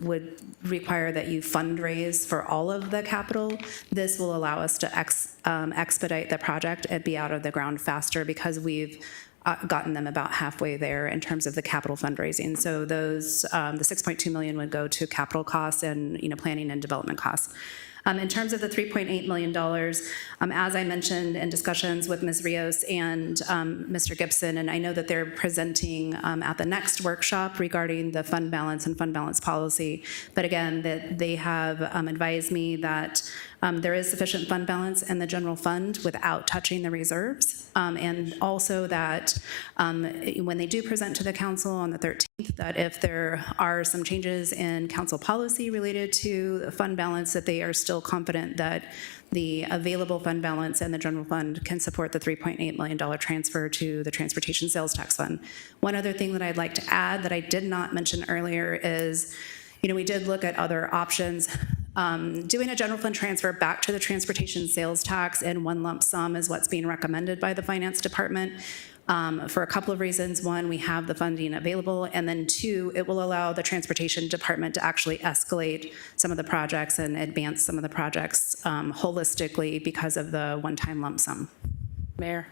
would require that you fundraise for all of the capital. This will allow us to expedite the project and be out of the ground faster because we've gotten them about halfway there in terms of the capital fundraising. So those, the $6.2 million would go to capital costs and planning and development costs. In terms of the $3.8 million, as I mentioned in discussions with Ms. Rios and Mr. Gibson, and I know that they're presenting at the next workshop regarding the fund balance and fund balance policy, but again, that they have advised me that there is sufficient fund balance in the general fund without touching the reserves, and also that when they do present to the council on the 13th, that if there are some changes in council policy related to the fund balance, that they are still confident that the available fund balance and the general fund can support the $3.8 million transfer to the transportation sales tax fund. One other thing that I'd like to add that I did not mention earlier is, we did look at other options. Doing a general fund transfer back to the transportation sales tax in one lump sum is what's being recommended by the finance department. For a couple of reasons. One, we have the funding available, and then two, it will allow the transportation department to actually escalate some of the projects and advance some of the projects holistically because of the one-time lump sum. Mayor?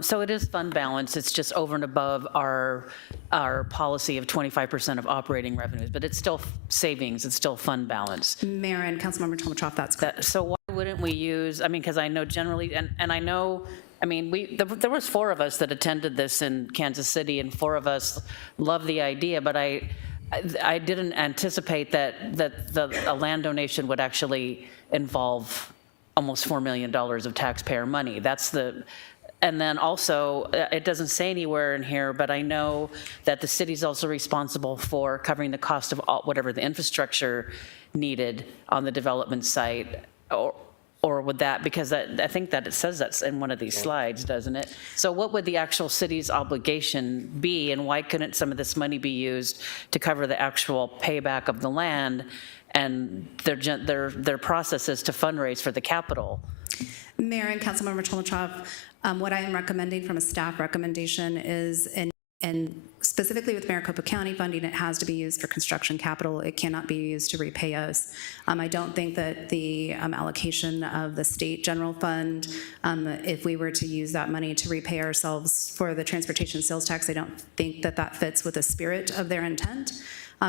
So it is fund balance, it's just over and above our policy of 25% of operating revenues, but it's still savings, it's still fund balance. Mayor and Councilmember Tolmachoff, that's correct. So why wouldn't we use, because I know generally, and I know, there was 4 of us that attended this in Kansas City, and 4 of us loved the idea, but I didn't anticipate that a land donation would actually involve almost $4 million of taxpayer money. And then also, it doesn't say anywhere in here, but I know that the city's also responsible for covering the cost of whatever the infrastructure needed on the development site, or would that, because I think that it says that's in one of these slides, doesn't it? So what would the actual city's obligation be, and why couldn't some of this money be used to cover the actual payback of the land and their processes to fundraise for the capital? Mayor and Councilmember Tolmachoff, what I am recommending from a staff recommendation is, and specifically with Maricopa County funding, it has to be used for construction capital. It cannot be used to repay us. I don't think that the allocation of the state general fund, if we were to use that money to repay ourselves for the transportation sales tax, I don't think that that fits with the spirit of their intent.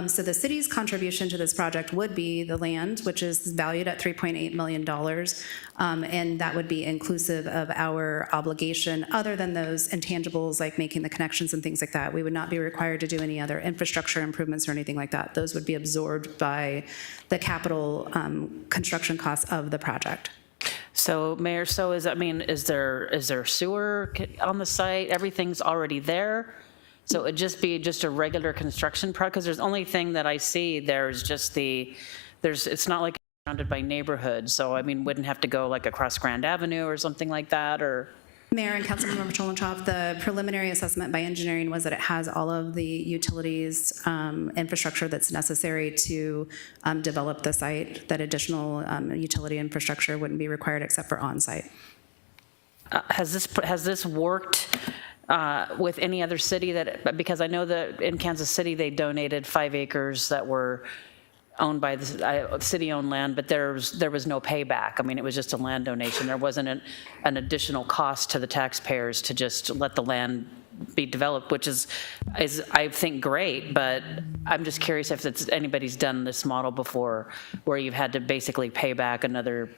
So the city's contribution to this project would be the land, which is valued at $3.8 million, and that would be inclusive of our obligation, other than those intangibles like making the connections and things like that. We would not be required to do any other infrastructure improvements or anything like that. Those would be absorbed by the capital construction costs of the project. So, Mayor, is there sewer on the site? Everything's already there? So it'd just be a regular construction project, because there's only thing that I see there's just it's not like it's surrounded by neighborhoods, so wouldn't have to go like across Grand Avenue or something like that, or? Mayor and Councilmember Tolmachoff, the preliminary assessment by engineering was that it has all of the utilities, infrastructure that's necessary to develop the site. That additional utility infrastructure wouldn't be required except for on-site. Has this worked with any other city because I know that in Kansas City they donated 5 acres that were owned by the city-owned land, but there was no payback. It was just a land donation. There wasn't an additional cost to the taxpayers to just let the land be developed, which is I think great, but I'm just curious if anybody's done this model before, where you've had to basically pay back another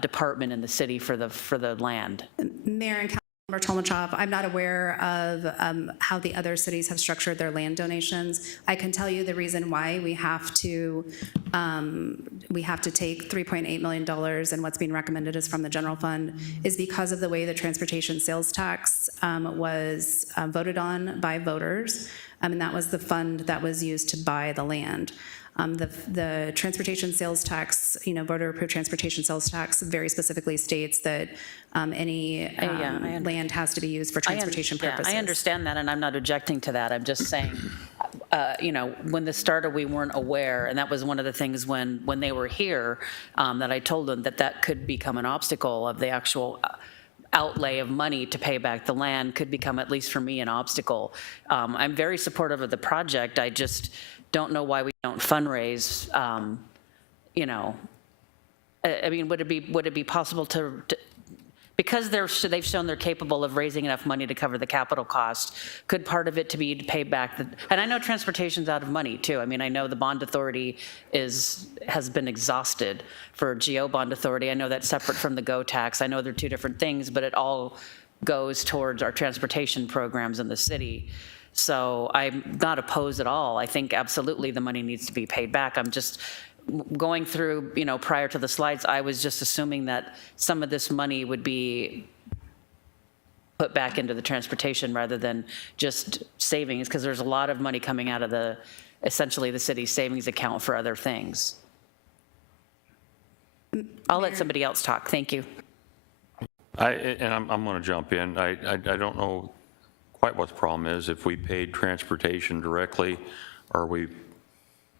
department in the city for the land. Mayor and Councilmember Tolmachoff, I'm not aware of how the other cities have structured their land donations. I can tell you the reason why we have to take $3.8 million, and what's being recommended is from the general fund, is because of the way the transportation sales tax was voted on by voters, and that was the fund that was used to buy the land. The transportation sales tax, voter-approved transportation sales tax very specifically states that any land has to be used for transportation purposes. I understand that, and I'm not objecting to that. I'm just saying, when this started, we weren't aware, and that was one of the things when they were here that I told them that could become an obstacle of the actual outlay of money to pay back the land could become, at least for me, an obstacle. I'm very supportive of the project. I just don't know why we don't fundraise. Would it be possible to because they've shown they're capable of raising enough money to cover the capital cost, could part of it to be to pay back and I know transportation's out of money too. I know the bond authority is has been exhausted for GO Bond Authority. I know that's separate from the GO tax. I know they're two different things, but it all goes towards our transportation programs in the city. So I'm not opposed at all. I think absolutely the money needs to be paid back. I'm just going through, prior to the slides, I was just assuming that some of this money would be put back into the transportation rather than just savings, because there's a lot of money coming out of essentially the city's savings account for other things. I'll let somebody else talk. Thank you. I'm going to jump in. I don't know quite what the problem is, if we paid transportation directly or we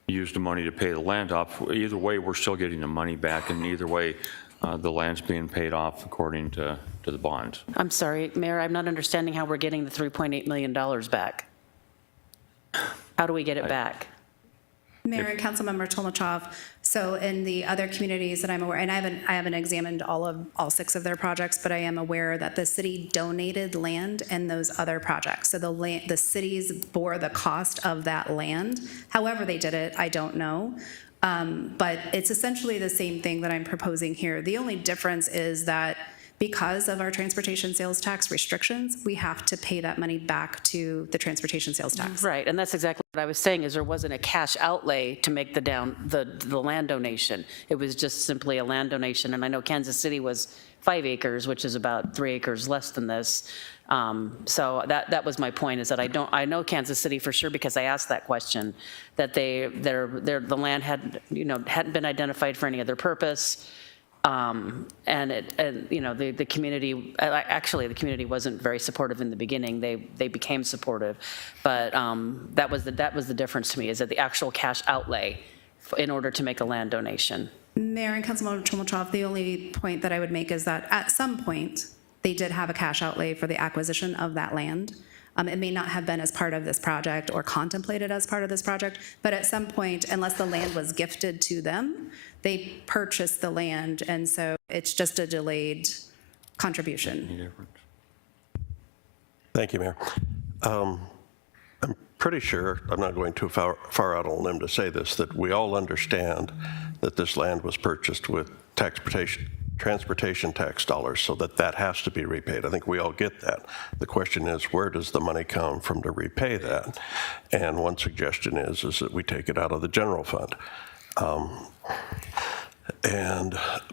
used the money to pay the land off. Either way, we're still getting the money back, and either way, the land's being paid off according to the bonds. I'm sorry, Mayor, I'm not understanding how we're getting the $3.8 million back. How do we get it back? Mayor and Councilmember Tolmachov, so in the other communities that I'm aware, and I haven't examined all 6 of their projects, but I am aware that the city donated land in those other projects. So the cities bore the cost of that land. However they did it, I don't know. But it's essentially the same thing that I'm proposing here. The only difference is that because of our transportation sales tax restrictions, we have to pay that money back to the transportation sales tax. Right, and that's exactly what I was saying, is there wasn't a cash outlay to make the land donation. It was just simply a land donation, and I know Kansas City was 5 acres, which is about 3 acres less than this. So that was my point, is that I know Kansas City for sure, because I asked that question, that the land hadn't been identified for any other purpose. The community, actually the community wasn't very supportive in the beginning. They became supportive, but that was the difference to me, is that the actual cash outlay in order to make a land donation. Mayor and Councilmember Tolmachov, the only point that I would make is that at some point, they did have a cash outlay for the acquisition of that land. It may not have been as part of this project or contemplated as part of this project, but at some point, unless the land was gifted to them, they purchased the land, and so it's just a delayed contribution. Thank you, Mayor. I'm pretty sure, I'm not going too far out on a limb to say this, that we all understand that this land was purchased with transportation tax dollars, so that has to be repaid. I think we all get that. The question is, where does the money come from to repay that? And one suggestion is that we take it out of the general fund.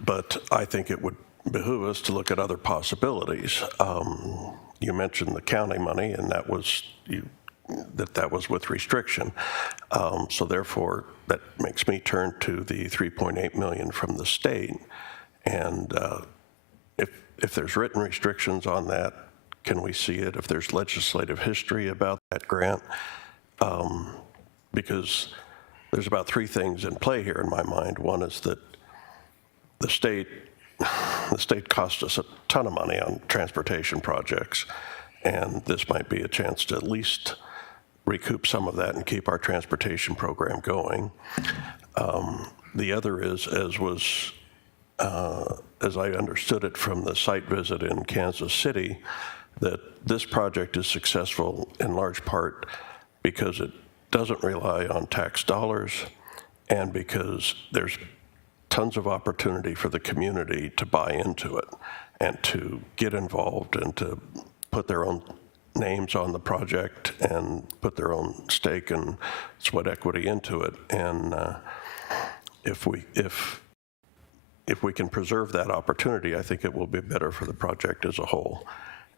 But I think it would behoove us to look at other possibilities. You mentioned the county money, and that was with restriction. So therefore, that makes me turn to the $3.8 million from the state. And if there's written restrictions on that, can we see it? If there's legislative history about that grant, because there's about 3 things in play here in my mind. One is that the state cost us a ton of money on transportation projects, and this might be a chance to at least recoup some of that and keep our transportation program going. The other is, as I understood it from the site visit in Kansas City, that this project is successful in large part because it doesn't rely on tax dollars, and because there's tons of opportunity for the community to buy into it and to get involved and to put their own names on the project and put their own stake and sweat equity into it. And if we can preserve that opportunity, I think it will be better for the project as a whole.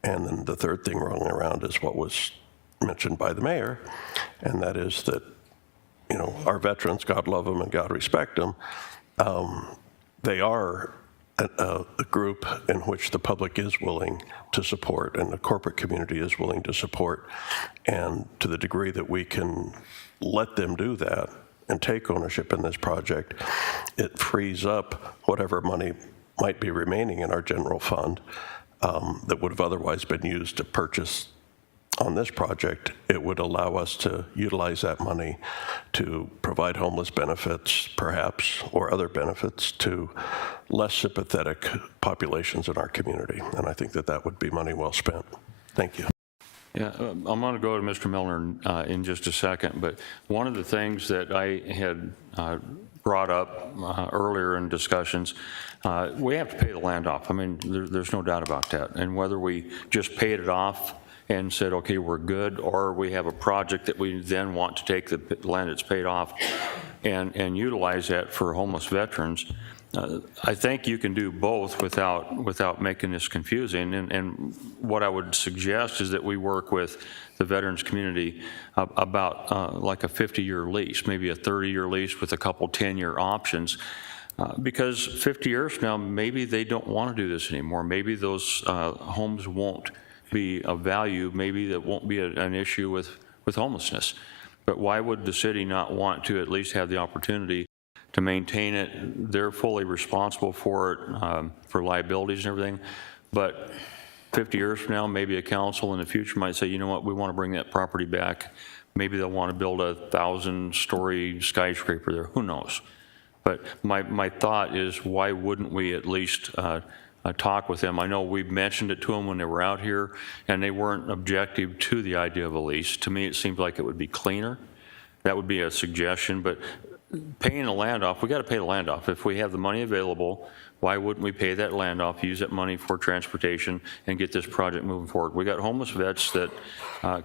And then the third thing rolling around is what was mentioned by the mayor, and that is that, our veterans, God love them and God respect them, they are a group in which the public is willing to support and the corporate community is willing to support. And to the degree that we can let them do that and take ownership in this project, it frees up whatever money might be remaining in our general fund that would have otherwise been used to purchase on this project. It would allow us to utilize that money to provide homeless benefits, perhaps, or other benefits to less sympathetic populations in our community. And I think that would be money well spent. Thank you. Yeah, I'm going to go to Mr. Milner in just a second, but one of the things that I had brought up earlier in discussions, we have to pay the land off. I mean, there's no doubt about that. And whether we just paid it off and said, okay, we're good, or we have a project that we then want to take the land that's paid off and utilize that for homeless veterans, I think you can do both without making this confusing. And what I would suggest is that we work with the veterans community about like a 50-year lease, maybe a 30-year lease with a couple 10-year options. Because 50 years from now, maybe they don't want to do this anymore. Maybe those homes won't be of value. Maybe that won't be an issue with homelessness. But why would the city not want to at least have the opportunity to maintain it? They're fully responsible for it, for liabilities and everything. But 50 years from now, maybe a council in the future might say, you know what, we want to bring that property back. Maybe they'll want to build a 1,000-story skyscraper there. Who knows? But my thought is, why wouldn't we at least talk with them? I know we mentioned it to them when they were out here, and they weren't objective to the idea of a lease. To me, it seems like it would be cleaner. That would be a suggestion. But paying the land off, we got to pay the land off. If we have the money available, why wouldn't we pay that land off, use that money for transportation, and get this project moving forward? We got homeless vets that,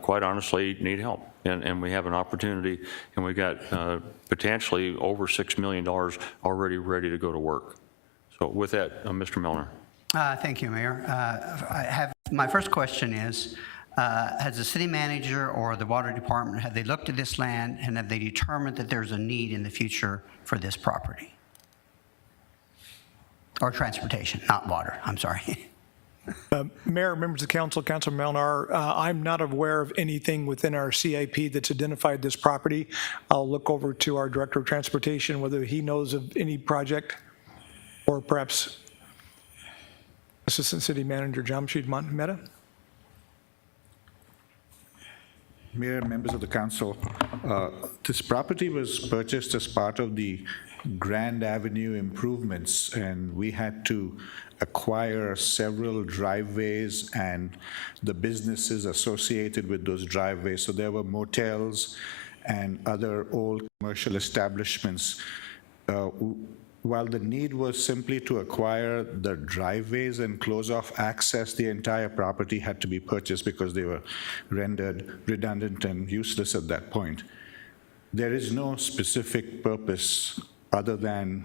quite honestly, need help, and we have an opportunity, and we got potentially over $6 million already ready to go to work. So with that, Mr. Milner. Thank you, Mayor. My first question is, has the city manager or the water department, have they looked at this land and have they determined that there's a need in the future for this property? Or transportation, not water, I'm sorry. Mayor, members of the council, Councilor Melnar, I'm not aware of anything within our CIP that's identified this property. I'll look over to our Director of Transportation, whether he knows of any project, or perhaps Assistant City Manager Jamshid Mehta. Mayor, members of the council, this property was purchased as part of the Grand Avenue improvements, and we had to acquire several driveways and the businesses associated with those driveways. So there were motels and other old commercial establishments. While the need was simply to acquire the driveways and close off access, the entire property had to be purchased because they were rendered redundant and useless at that point. There is no specific purpose other than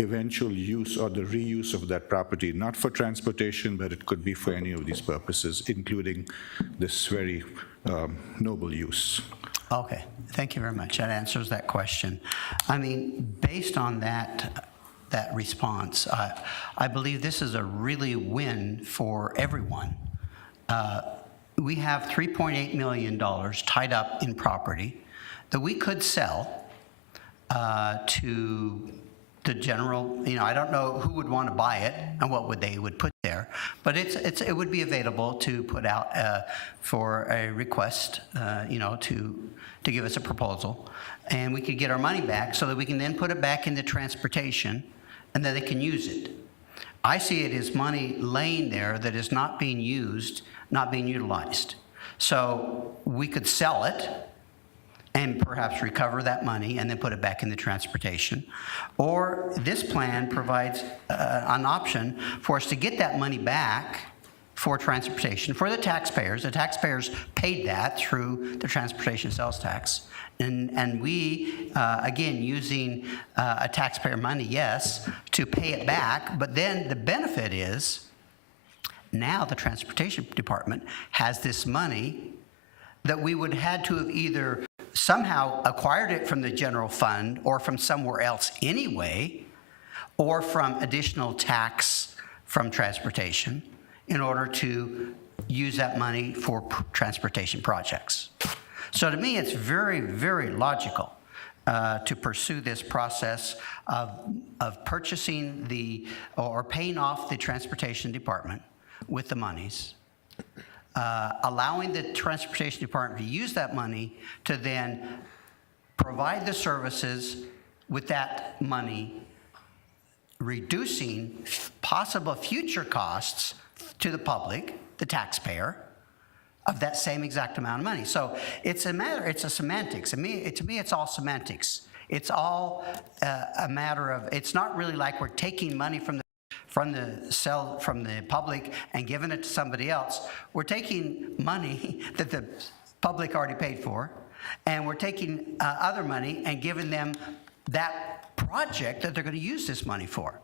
eventual use or the reuse of that property, not for transportation, but it could be for any of these purposes, including this very noble use. Okay, thank you very much. That answers that question. I mean, based on that response, I believe this is a really win for everyone. We have $3.8 million tied up in property that we could sell to the general, I don't know who would want to buy it and what they would put there, but it would be available to put out for a request, to give us a proposal, and we could get our money back so that we can then put it back into transportation and then they can use it. I see it as money laying there that is not being used, not being utilized. So we could sell it and perhaps recover that money and then put it back in the transportation. Or this plan provides an option for us to get that money back for transportation, for the taxpayers. The taxpayers paid that through the transportation sales tax. And we, again, using a taxpayer money, yes, to pay it back, but then the benefit is now the transportation department has this money that we would had to have either somehow acquired it from the general fund or from somewhere else anyway, or from additional tax from transportation in order to use that money for transportation projects. So to me, it's very, very logical to pursue this process of purchasing or paying off the transportation department with the monies, allowing the transportation department to use that money to then provide the services with that money, reducing possible future costs to the public, the taxpayer, of that same exact amount of money. So it's a semantics. To me, it's all semantics. It's all a matter of, it's not really like we're taking money from the public and giving it to somebody else. We're taking money that the public already paid for, and we're taking other money and giving them that project that they're going to use this money for.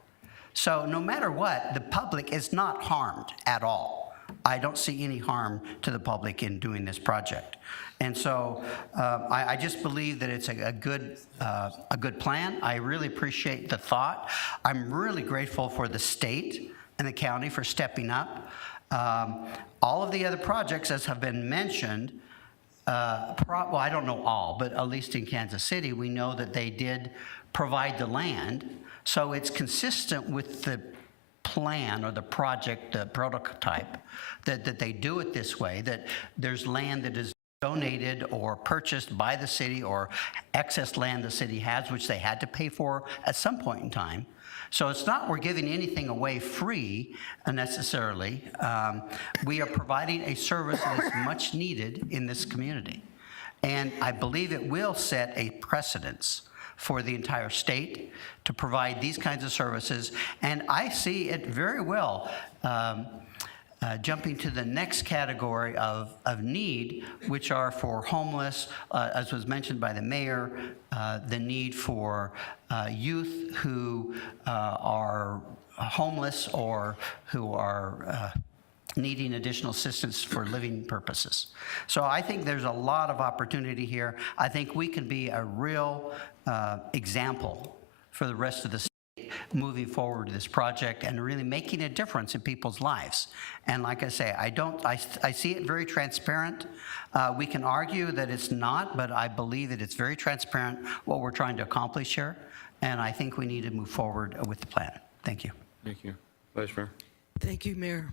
So no matter what, the public is not harmed at all. I don't see any harm to the public in doing this project. And so I just believe that it's a good plan. I really appreciate the thought. I'm really grateful for the state and the county for stepping up. All of the other projects, as have been mentioned, well, I don't know all, but at least in Kansas City, we know that they did provide the land. So it's consistent with the plan or the project, the prototype, that they do it this way, that there's land that is donated or purchased by the city or excess land the city has, which they had to pay for at some point in time. So it's not we're giving anything away free necessarily. We are providing a service that is much needed in this community. And I believe it will set a precedence for the entire state to provide these kinds of services. And I see it very well jumping to the next category of need, which are for homeless, as was mentioned by the mayor, the need for youth who are homeless or who are needing additional assistance for living purposes. So I think there's a lot of opportunity here. I think we can be a real example for the rest of the state moving forward to this project and really making a difference in people's lives. And like I say, I see it very transparent. We can argue that it's not, but I believe that it's very transparent what we're trying to accomplish here. And I think we need to move forward with the plan. Thank you. Thank you. Vice Mayor. Thank you, Mayor.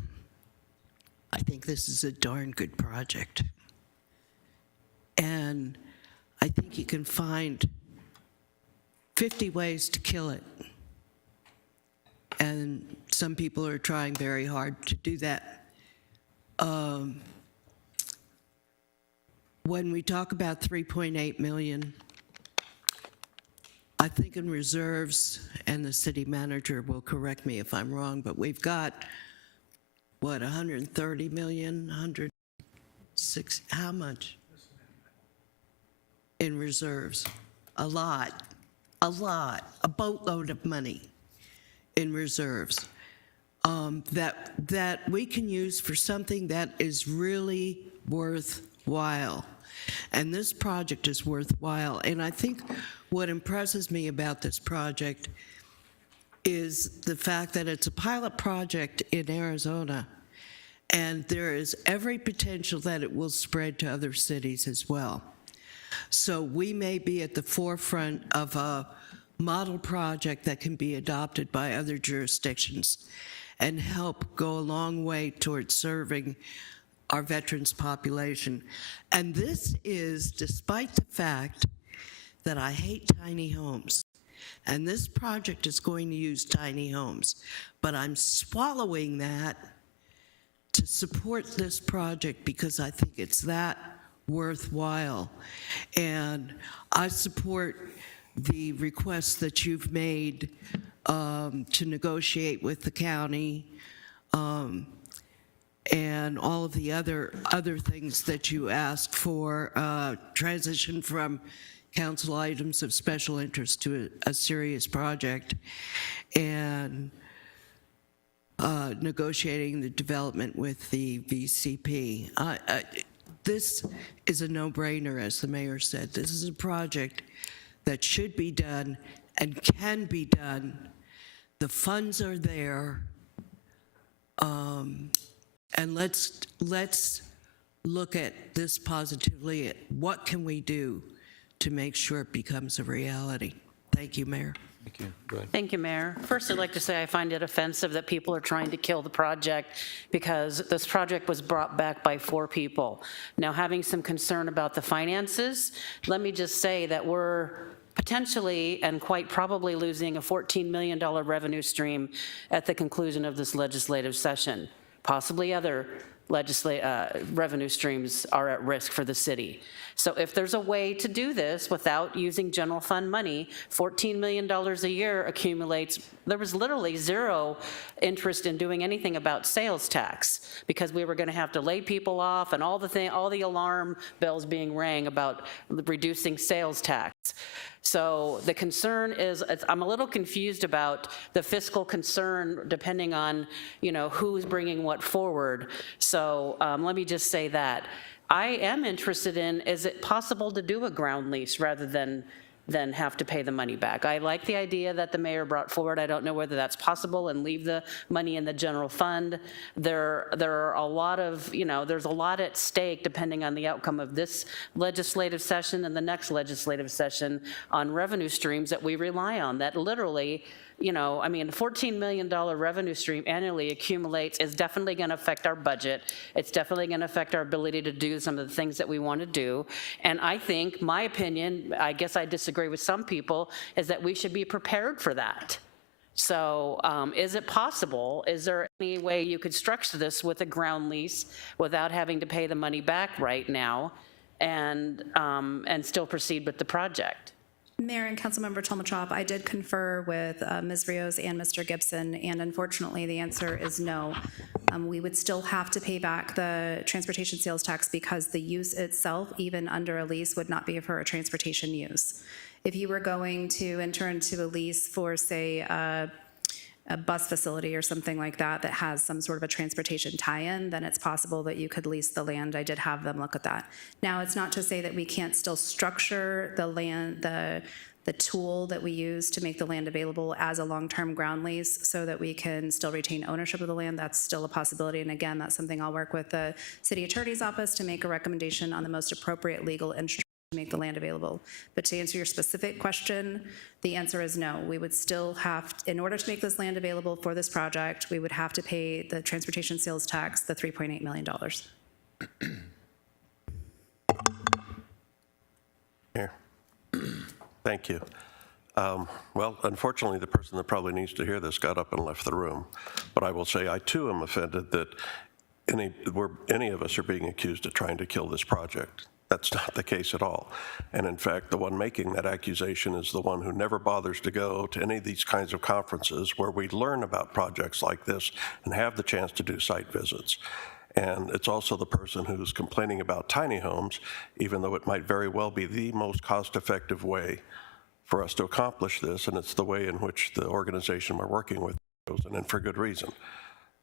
I think this is a darn good project. And I think you can find 50 ways to kill it. And some people are trying very hard to do that. When we talk about 3.8 million, I think in reserves, and the city manager will correct me if I'm wrong, but we've got, what, 130 million, 106, how much? In reserves. A lot, a boatload of money in reserves that we can use for something that is really worthwhile. And this project is worthwhile. And I think what impresses me about this project is the fact that it's a pilot project in Arizona, and there is every potential that it will spread to other cities as well. So we may be at the forefront of a model project that can be adopted by other jurisdictions and help go a long way towards serving our veterans population. And this is despite the fact that I hate tiny homes. And this project is going to use tiny homes. But I'm swallowing that to support this project because I think it's that worthwhile. And I support the requests that you've made to negotiate with the county and all of the other things that you asked for, transition from council items of special interest to a serious project, and negotiating the development with the VCP. This is a no-brainer, as the mayor said. This is a project that should be done and can be done. The funds are there. And let's look at this positively. At what can we do to make sure it becomes a reality? Thank you, Mayor. Thank you. Go ahead. Thank you, Mayor. First, I'd like to say I find it offensive that people are trying to kill the project because this project was brought back by 4 people. Now, having some concern about the finances, let me just say that we're potentially and quite probably losing a $14 million revenue stream at the conclusion of this legislative session. Possibly other revenue streams are at risk for the city. So if there's a way to do this without using general fund money, $14 million a year accumulates. There was literally zero interest in doing anything about sales tax because we were going to have to lay people off and all the alarm bells being rang about reducing sales tax. So the concern is, I'm a little confused about the fiscal concern depending on, who's bringing what forward. So let me just say that. I am interested in, is it possible to do a ground lease rather than have to pay the money back? I like the idea that the mayor brought forward. I don't know whether that's possible and leave the money in the general fund. There are a lot of, there's a lot at stake depending on the outcome of this legislative session and the next legislative session on revenue streams that we rely on that literally, $14 million revenue stream annually accumulates is definitely going to affect our budget. It's definitely going to affect our ability to do some of the things that we want to do. And I think, my opinion, I guess I disagree with some people, is that we should be prepared for that. So is it possible, is there any way you could structure this with a ground lease without having to pay the money back right now and still proceed with the project? Mayor and Councilmember Tolmachov, I did confer with Ms. Rios and Mr. Gibson, and unfortunately the answer is no. We would still have to pay back the transportation sales tax because the use itself, even under a lease, would not be for a transportation use. If you were going to enter into a lease for, say, a bus facility or something like that that has some sort of a transportation tie-in, then it's possible that you could lease the land. I did have them look at that. Now, it's not to say that we can't still structure the land, the tool that we use to make the land available as a long-term ground lease so that we can still retain ownership of the land. That's still a possibility. And again, that's something I'll work with the city attorney's office to make a recommendation on the most appropriate legal instrument to make the land available. But to answer your specific question, the answer is no. We would still have, in order to make this land available for this project, we would have to pay the transportation sales tax, the $3.8 million. Here. Thank you. Well, unfortunately, the person that probably needs to hear this got up and left the room. But I will say I too am offended that any of us are being accused of trying to kill this project. That's not the case at all. And in fact, the one making that accusation is the one who never bothers to go to any of these kinds of conferences where we learn about projects like this and have the chance to do site visits. And it's also the person who's complaining about tiny homes, even though it might very well be the most cost-effective way for us to accomplish this, and it's the way in which the organization we're working with chosen, and for good reason.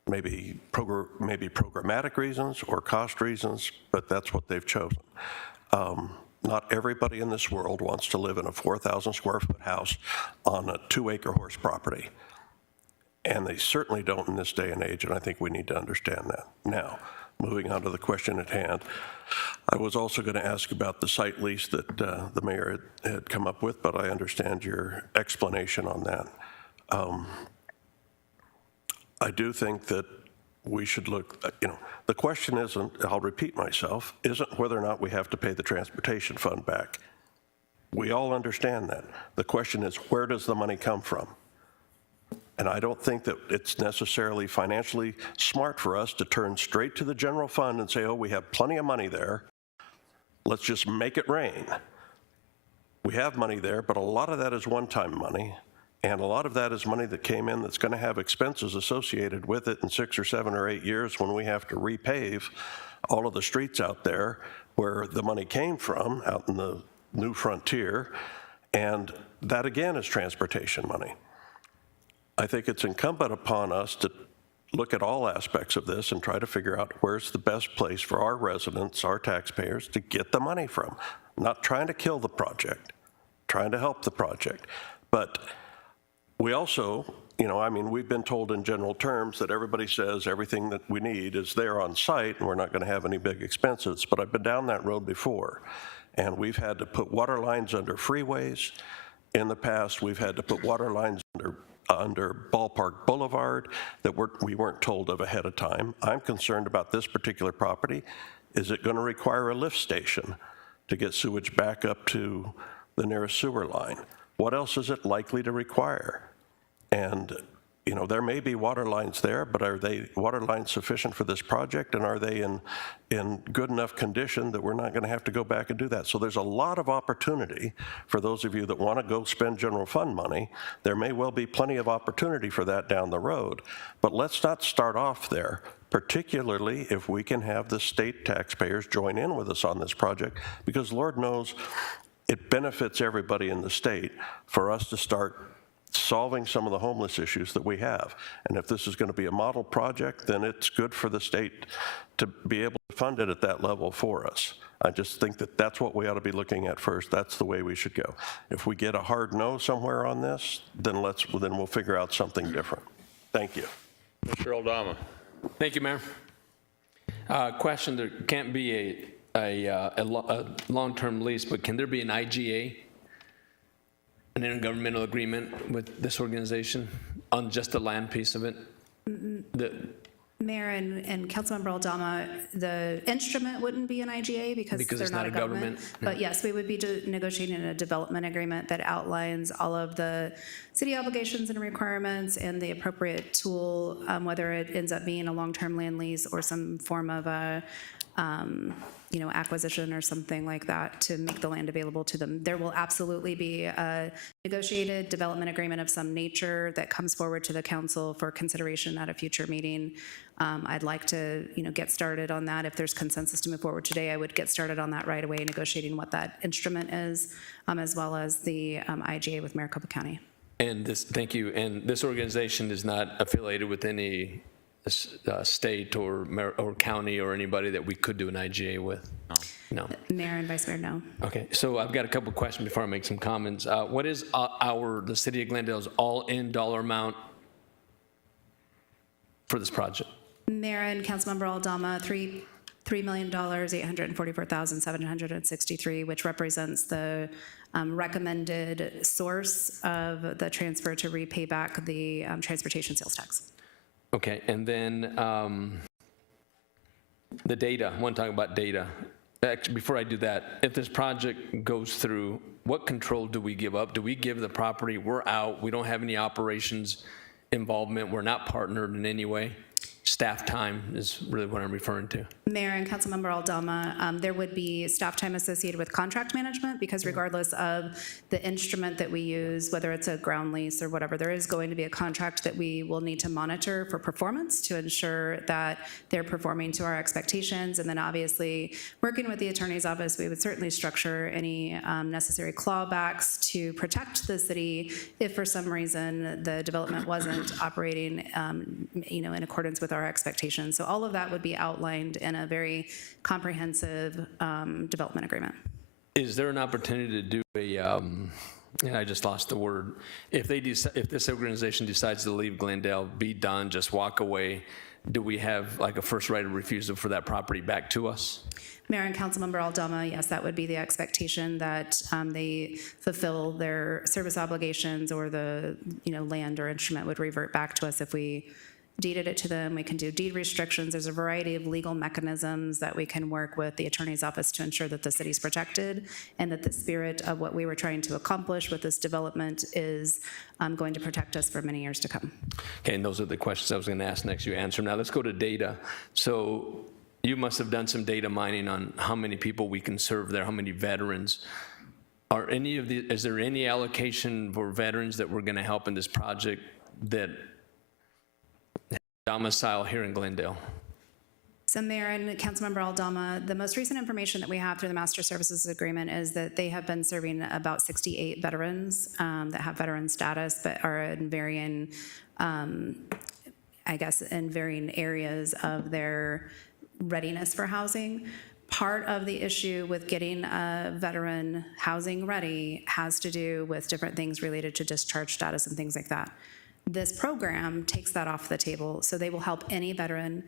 Maybe programmatic reasons or cost reasons, but that's what they've chosen. Not everybody in this world wants to live in a 4,000 square foot house on a 2-acre horse property. And they certainly don't in this day and age, and I think we need to understand that. Now, moving on to the question at hand, I was also going to ask about the site lease that the mayor had come up with, but I understand your explanation on that. I do think that we should look, the question isn't, I'll repeat myself, isn't whether or not we have to pay the transportation fund back. We all understand that. The question is, where does the money come from? And I don't think that it's necessarily financially smart for us to turn straight to the general fund and say, oh, we have plenty of money there. Let's just make it rain. We have money there, but a lot of that is one-time money. And a lot of that is money that came in that's going to have expenses associated with it in 6 or 7 or 8 years when we have to repave all of the streets out there where the money came from, out in the new frontier. And that, again, is transportation money. I think it's incumbent upon us to look at all aspects of this and try to figure out where's the best place for our residents, our taxpayers, to get the money from. Not trying to kill the project, trying to help the project. But we also, we've been told in general terms that everybody says everything that we need is there on site and we're not going to have any big expenses. But I've been down that road before, and we've had to put water lines under freeways. In the past, we've had to put water lines under Ballpark Boulevard that we weren't told of ahead of time. I'm concerned about this particular property. Is it going to require a lift station to get sewage back up to the nearest sewer line? What else is it likely to require? And, you know, there may be water lines there, but are they water lines sufficient for this project, and are they in good enough condition that we're not going to have to go back and do that? So there's a lot of opportunity for those of you that want to go spend general fund money. There may well be plenty of opportunity for that down the road, but let's not start off there, particularly if we can have the state taxpayers join in with us on this project, because Lord knows it benefits everybody in the state for us to start solving some of the homeless issues that we have. And if this is going to be a model project, then it's good for the state to be able to fund it at that level for us. I just think that that's what we ought to be looking at first. That's the way we should go. If we get a hard no somewhere on this, then we'll figure out something different. Thank you. Mr. Aldama. Thank you, Mayor. Question, there can't be a long-term lease, but can there be an IGA, an intergovernmental agreement with this organization on just the land piece of it? Mayor and Councilmember Aldama, the instrument wouldn't be an IGA because they're it's not a government. But yes, we would be negotiating a development agreement that outlines all of the city obligations and requirements and the appropriate tool, whether it ends up being a long-term land lease or some form of a acquisition or something like that to make the land available to them. There will absolutely be a negotiated development agreement of some nature that comes forward to the council for consideration at a future meeting. I'd like to, get started on that. If there's consensus to move forward today, I would get started on that right away, negotiating what that instrument is, as well as the IGA with Maricopa County. And thank you. And this organization is not affiliated with any state or county or anybody that we could do an IGA with? No. Mayor and Vice Mayor, no. Okay, so I've got a couple of questions before I make some comments. What is the City of Glendale's all-in dollar amount for this project? Mayor and Councilmember Aldama, $3,844,763, which represents the recommended source of the transfer to repay back the transportation sales tax. Okay, and then the data, I want to talk about data. Actually, before I do that, if this project goes through, what control do we give up? Do we give the property, we're out, we don't have any operations involvement, we're not partnered in any way? Staff time is really what I'm referring to. Mayor and Councilmember Aldama, there would be staff time associated with contract management because regardless of the instrument that we use, whether it's a ground lease or whatever, there is going to be a contract that we will need to monitor for performance to ensure that they're performing to our expectations. And then obviously working with the attorney's office, we would certainly structure any necessary clawbacks to protect the city if for some reason the development wasn't operating in accordance with our expectations. So all of that would be outlined in a very comprehensive development agreement. Is there an opportunity to do I just lost the word. If this organization decides to leave Glendale, be done, just walk away, do we have like a first right of refusal for that property back to us? Mayor and Councilmember Aldama, yes, that would be the expectation that they fulfill their service obligations, or the land or instrument would revert back to us if we deeded it to them. We can do deed restrictions. There's a variety of legal mechanisms that we can work with the attorney's office to ensure that the city's protected and that the spirit of what we were trying to accomplish with this development is going to protect us for many years to come. Okay, and those are the questions I was going to ask next. You answer. Now let's go to data. So you must have done some data mining on how many people we can serve there, how many veterans. Is there any allocation for veterans that we're going to help in this project that domicile here in Glendale? So Mayor and Councilmember Aldama, the most recent information that we have through the Master Services Agreement is that they have been serving about 68 veterans that have veteran status, but are in varying, in varying areas of their readiness for housing. Part of the issue with getting a veteran housing ready has to do with different things related to discharge status and things like that. This program takes that off the table, so they will help any veteran,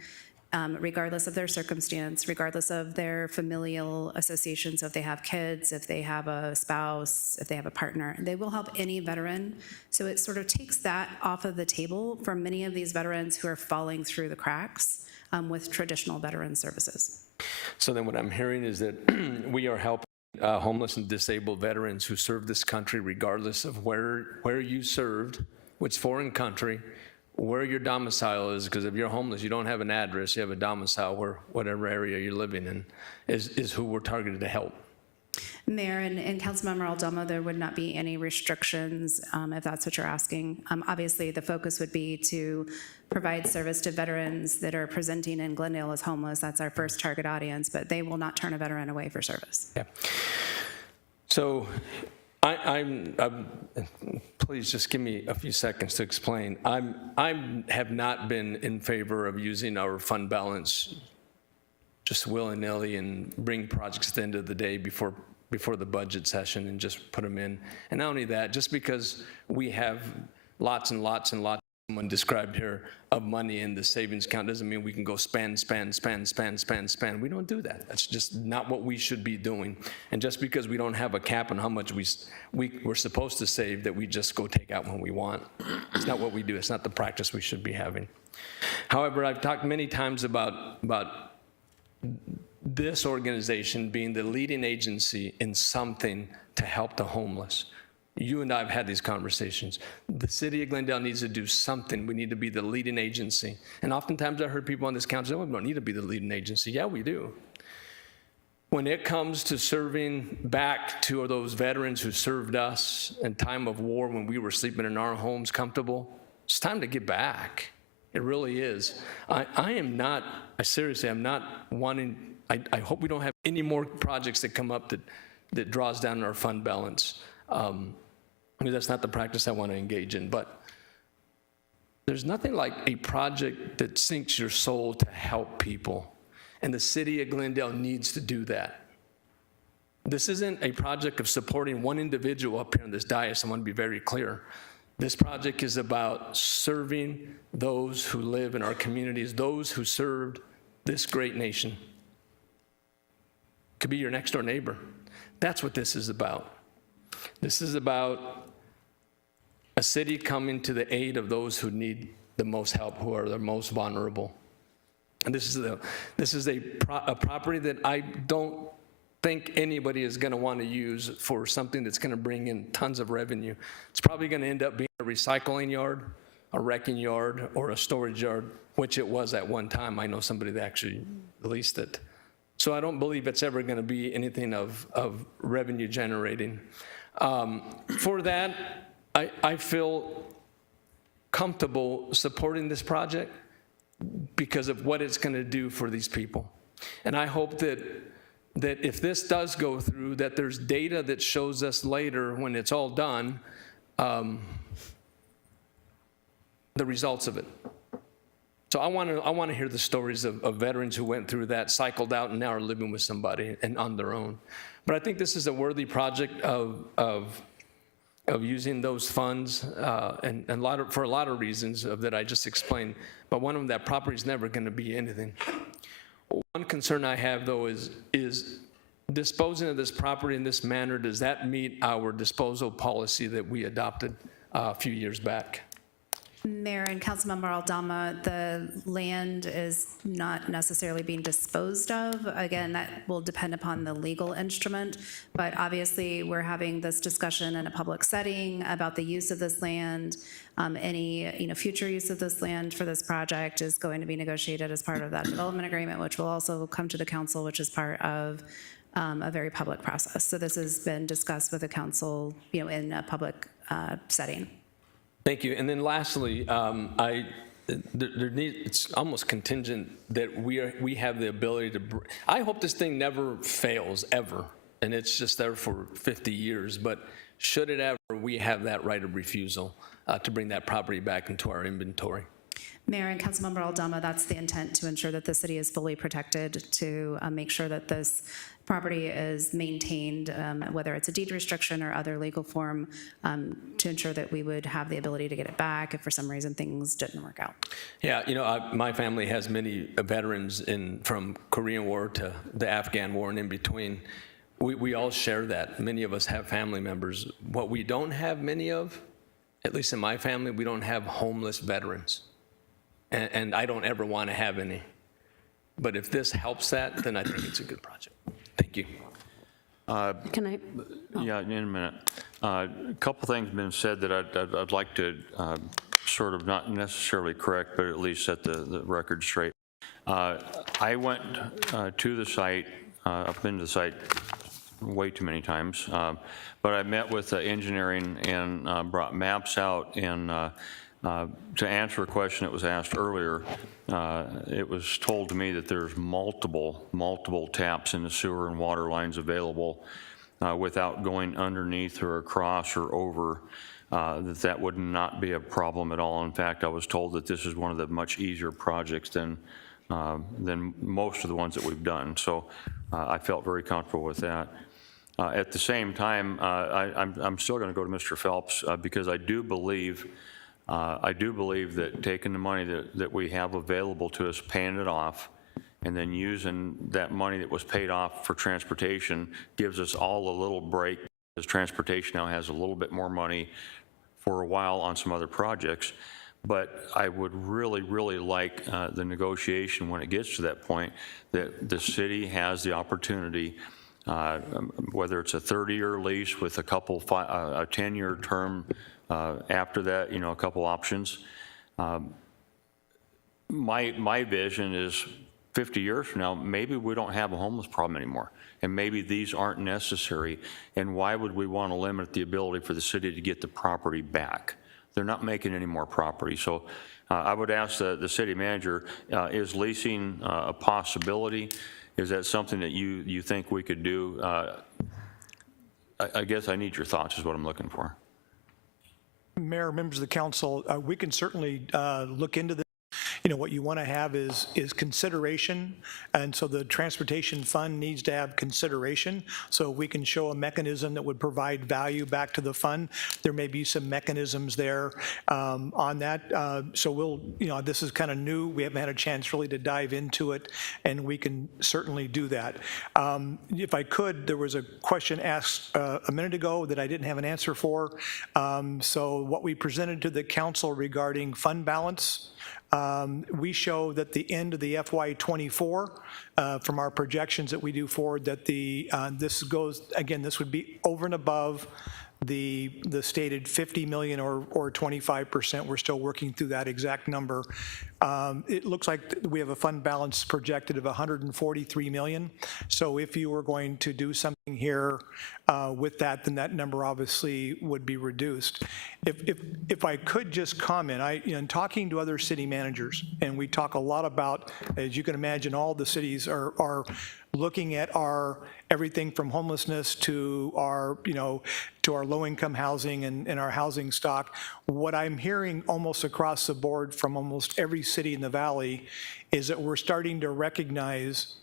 regardless of their circumstance, regardless of their familial associations, so if they have kids, if they have a spouse, if they have a partner, they will help any veteran. So it sort of takes that off of the table for many of these veterans who are falling through the cracks with traditional veteran services. So then what I'm hearing is that we are helping homeless and disabled veterans who serve this country regardless of where you served, which foreign country, where your domicile is, because if you're homeless, you don't have an address, you have a domicile where whatever area you're living in is who we're targeted to help. Mayor and Councilmember Aldama, there would not be any restrictions, if that's what you're asking. Obviously, the focus would be to provide service to veterans that are presenting in Glendale as homeless. That's our first target audience, but they will not turn a veteran away for service. Yeah. So I'm please just give me a few seconds to explain. I have not been in favor of using our fund balance just willy-nilly and bring projects at the end of the day before the budget session and just put them in. And not only that, just because we have lots and lots and lots, someone described here, of money in the savings account doesn't mean we can go spend. We don't do that. That's just not what we should be doing. And just because we don't have a cap on how much we're supposed to save, that we just go take out when we want. It's not what we do. It's not the practice we should be having. However, I've talked many times about this organization being the leading agency in something to help the homeless. You and I have had these conversations. The city of Glendale needs to do something. We need to be the leading agency. And oftentimes I heard people on this council say, oh, we don't need to be the leading agency. Yeah, we do. When it comes to serving back to those veterans who served us in time of war when we were sleeping in our homes comfortable, it's time to get back. It really is. I seriously, I'm not wanting, I hope we don't have any more projects that come up that draws down our fund balance. I mean, that's not the practice I want to engage in, but there's nothing like a project that sinks your soul to help people. And the city of Glendale needs to do that. This isn't a project of supporting one individual up here on this dais. I want to be very clear. This project is about serving those who live in our communities, those who served this great nation. Could be your next door neighbor. That's what this is about. This is about a city coming to the aid of those who need the most help, who are the most vulnerable. And this is a property that I don't think anybody is going to want to use for something that's going to bring in tons of revenue. It's probably going to end up being a recycling yard, a wrecking yard, or a storage yard, which it was at one time. I know somebody that actually leased it. So I don't believe it's ever going to be anything of revenue generating. For that, I feel comfortable supporting this project because of what it's going to do for these people. And I hope that if this does go through, that there's data that shows us later when it's all done, the results of it. So I want to hear the stories of veterans who went through that, cycled out, and now are living with somebody and on their own. But I think this is a worthy project of using those funds, and for a lot of reasons that I just explained. But one of them, that property is never going to be anything. One concern I have, though, is disposing of this property in this manner. Does that meet our disposal policy that we adopted a few years back? Mayor and Councilmember Aldama, the land is not necessarily being disposed of. Again, that will depend upon the legal instrument, but obviously we're having this discussion in a public setting about the use of this land. Any future use of this land for this project is going to be negotiated as part of that development agreement, which will also come to the council, which is part of a very public process. So this has been discussed with the council, in a public setting. Thank you. And then lastly, it's almost contingent that we have the ability to, I hope this thing never fails, ever, and it's just there for 50 years, but should it ever, we have that right of refusal to bring that property back into our inventory. Mayor and Councilmember Aldama, that's the intent, to ensure that the city is fully protected, to make sure that this property is maintained, whether it's a deed restriction or other legal form, to ensure that we would have the ability to get it back if for some reason things didn't work out. Yeah, my family has many veterans from Korean War to the Afghan War and in between. We all share that. Many of us have family members. What we don't have many of, at least in my family, we don't have homeless veterans. And I don't ever want to have any. But if this helps that, then I think it's a good project. Thank you. Can I? Yeah, in a minute. A couple things have been said that I'd like to sort of not necessarily correct, but at least set the record straight. I went to the site, I've been to the site way too many times, but I met with engineering and brought maps out, and to answer a question that was asked earlier, it was told to me that there's multiple taps in the sewer and water lines available without going underneath or across or over, that would not be a problem at all. In fact, I was told that this is one of the much easier projects than most of the ones that we've done. So I felt very comfortable with that. At the same time, I'm still going to go to Mr. Phelps because I do believe that taking the money that we have available to us, paying it off, and then using that money that was paid off for transportation gives us all a little break, because transportation now has a little bit more money for a while on some other projects. But I would really like the negotiation when it gets to that point, that the city has the opportunity, whether it's a 30-year lease with a 10-year term after that, a couple options. My vision is 50 years from now, maybe we don't have a homeless problem anymore, and maybe these aren't necessary, and why would we want to limit the ability for the city to get the property back? They're not making any more property. So I would ask the city manager, is leasing a possibility? Is that something that you think we could do? I guess I need your thoughts is what I'm looking for. Mayor, members of the council, we can certainly look into this. What you want to have is consideration, and so the transportation fund needs to have consideration, so we can show a mechanism that would provide value back to the fund. There may be some mechanisms there on that, so we'll, this is kind of new. We haven't had a chance really to dive into it, and we can certainly do that. If I could, there was a question asked a minute ago that I didn't have an answer for. So what we presented to the council regarding fund balance, we show that the end of the FY24, from our projections that we do forward, that this goes, again, this would be over and above the stated 50 million or 25%. We're still working through that exact number. It looks like we have a fund balance projected of 143 million. So if you were going to do something here with that, then that number obviously would be reduced. If I could just comment, in talking to other city managers, and we talk a lot about, as you can imagine, all the cities are looking at everything from homelessness to our low-income housing and our housing stock. What I'm hearing almost across the board from almost every city in the valley is that we're starting to recognize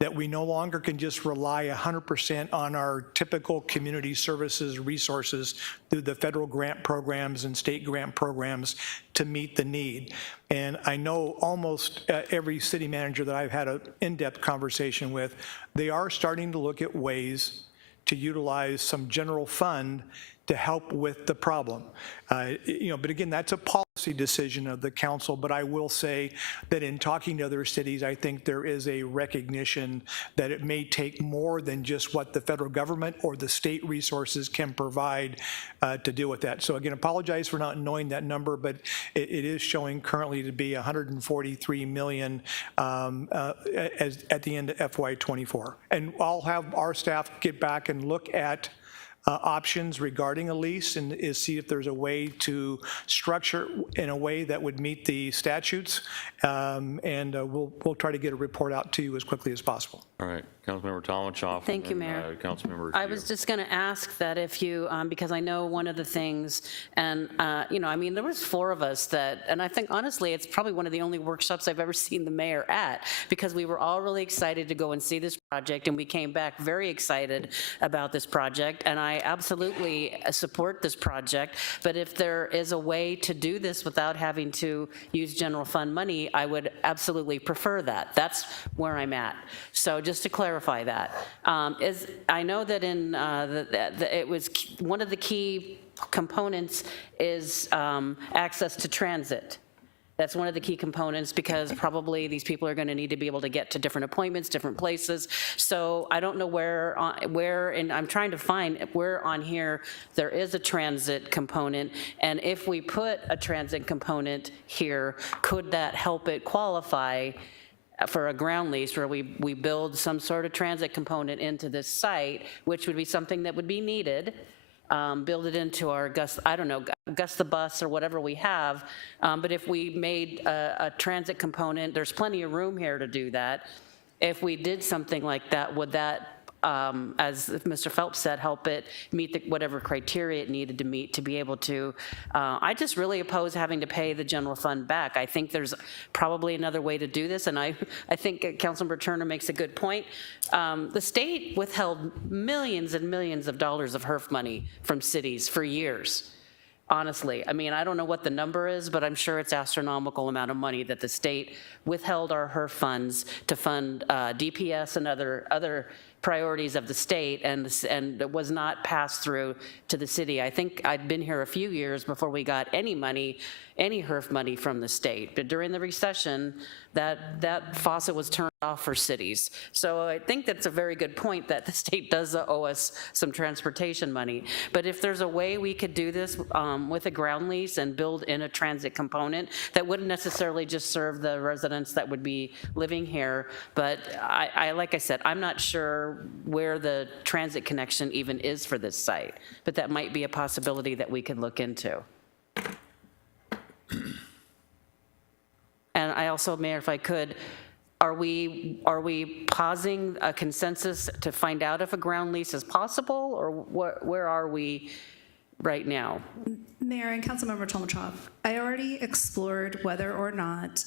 that we no longer can just rely 100% on our typical community services resources through the federal grant programs and state grant programs to meet the need. And I know almost every city manager that I've had an in-depth conversation with, they are starting to look at ways to utilize some general fund to help with the problem. But again, that's a policy decision of the council, but I will say that in talking to other cities, I think there is a recognition that it may take more than just what the federal government or the state resources can provide to deal with that. So again, apologize for not knowing that number, but it is showing currently to be 143 million at the end of FY24. And I'll have our staff get back and look at options regarding a lease and see if there's a way to structure in a way that would meet the statutes, and we'll try to get a report out to you as quickly as possible. All right, Councilmember Talmadge. Thank you, Mayor. Councilmember. I was just going to ask that if you, because I know one of the things, and there was 4 of us that, and I think honestly, it's probably one of the only workshops I've ever seen the mayor at, because we were all really excited to go and see this project, and we came back very excited about this project, and I absolutely support this project. But if there is a way to do this without having to use general fund money, I would absolutely prefer that. That's where I'm at. So just to clarify that, I know that in it was one of the key components is access to transit. That's one of the key components, because probably these people are going to need to be able to get to different appointments, different places. So I don't know where, and I'm trying to find where on here there is a transit component, and if we put a transit component here, could that help it qualify for a ground lease where we build some sort of transit component into this site, which would be something that would be needed. Build it into our Gus the Bus or whatever we have. But if we made a transit component, there's plenty of room here to do that. If we did something like that, would that, as Mr. Phelps said, help it meet whatever criteria it needed to meet to be able to? I just really oppose having to pay the general fund back. I think there's probably another way to do this, and I think Councilmember Turner makes a good point. The state withheld millions and millions of dollars of HERF money from cities for years. Honestly, I mean, I don't know what the number is, but I'm sure it's astronomical amount of money that the state withheld our HERF funds to fund DPS and other priorities of the state, and it was not passed through to the city. I think I'd been here a few years before we got any money, any HERF money from the state. But during the recession, that faucet was turned off for cities. So I think that's a very good point, that the state does owe us some transportation money. But if there's a way we could do this with a ground lease and build in a transit component that wouldn't necessarily just serve the residents that would be living here, but like I said, I'm not sure where the transit connection even is for this site, but that might be a possibility that we could look into. And I also, Mayor, if I could, are we pausing a consensus to find out if a ground lease is possible, or where are we right now? Mayor and Councilmember Tolmachov, I already explored whether or not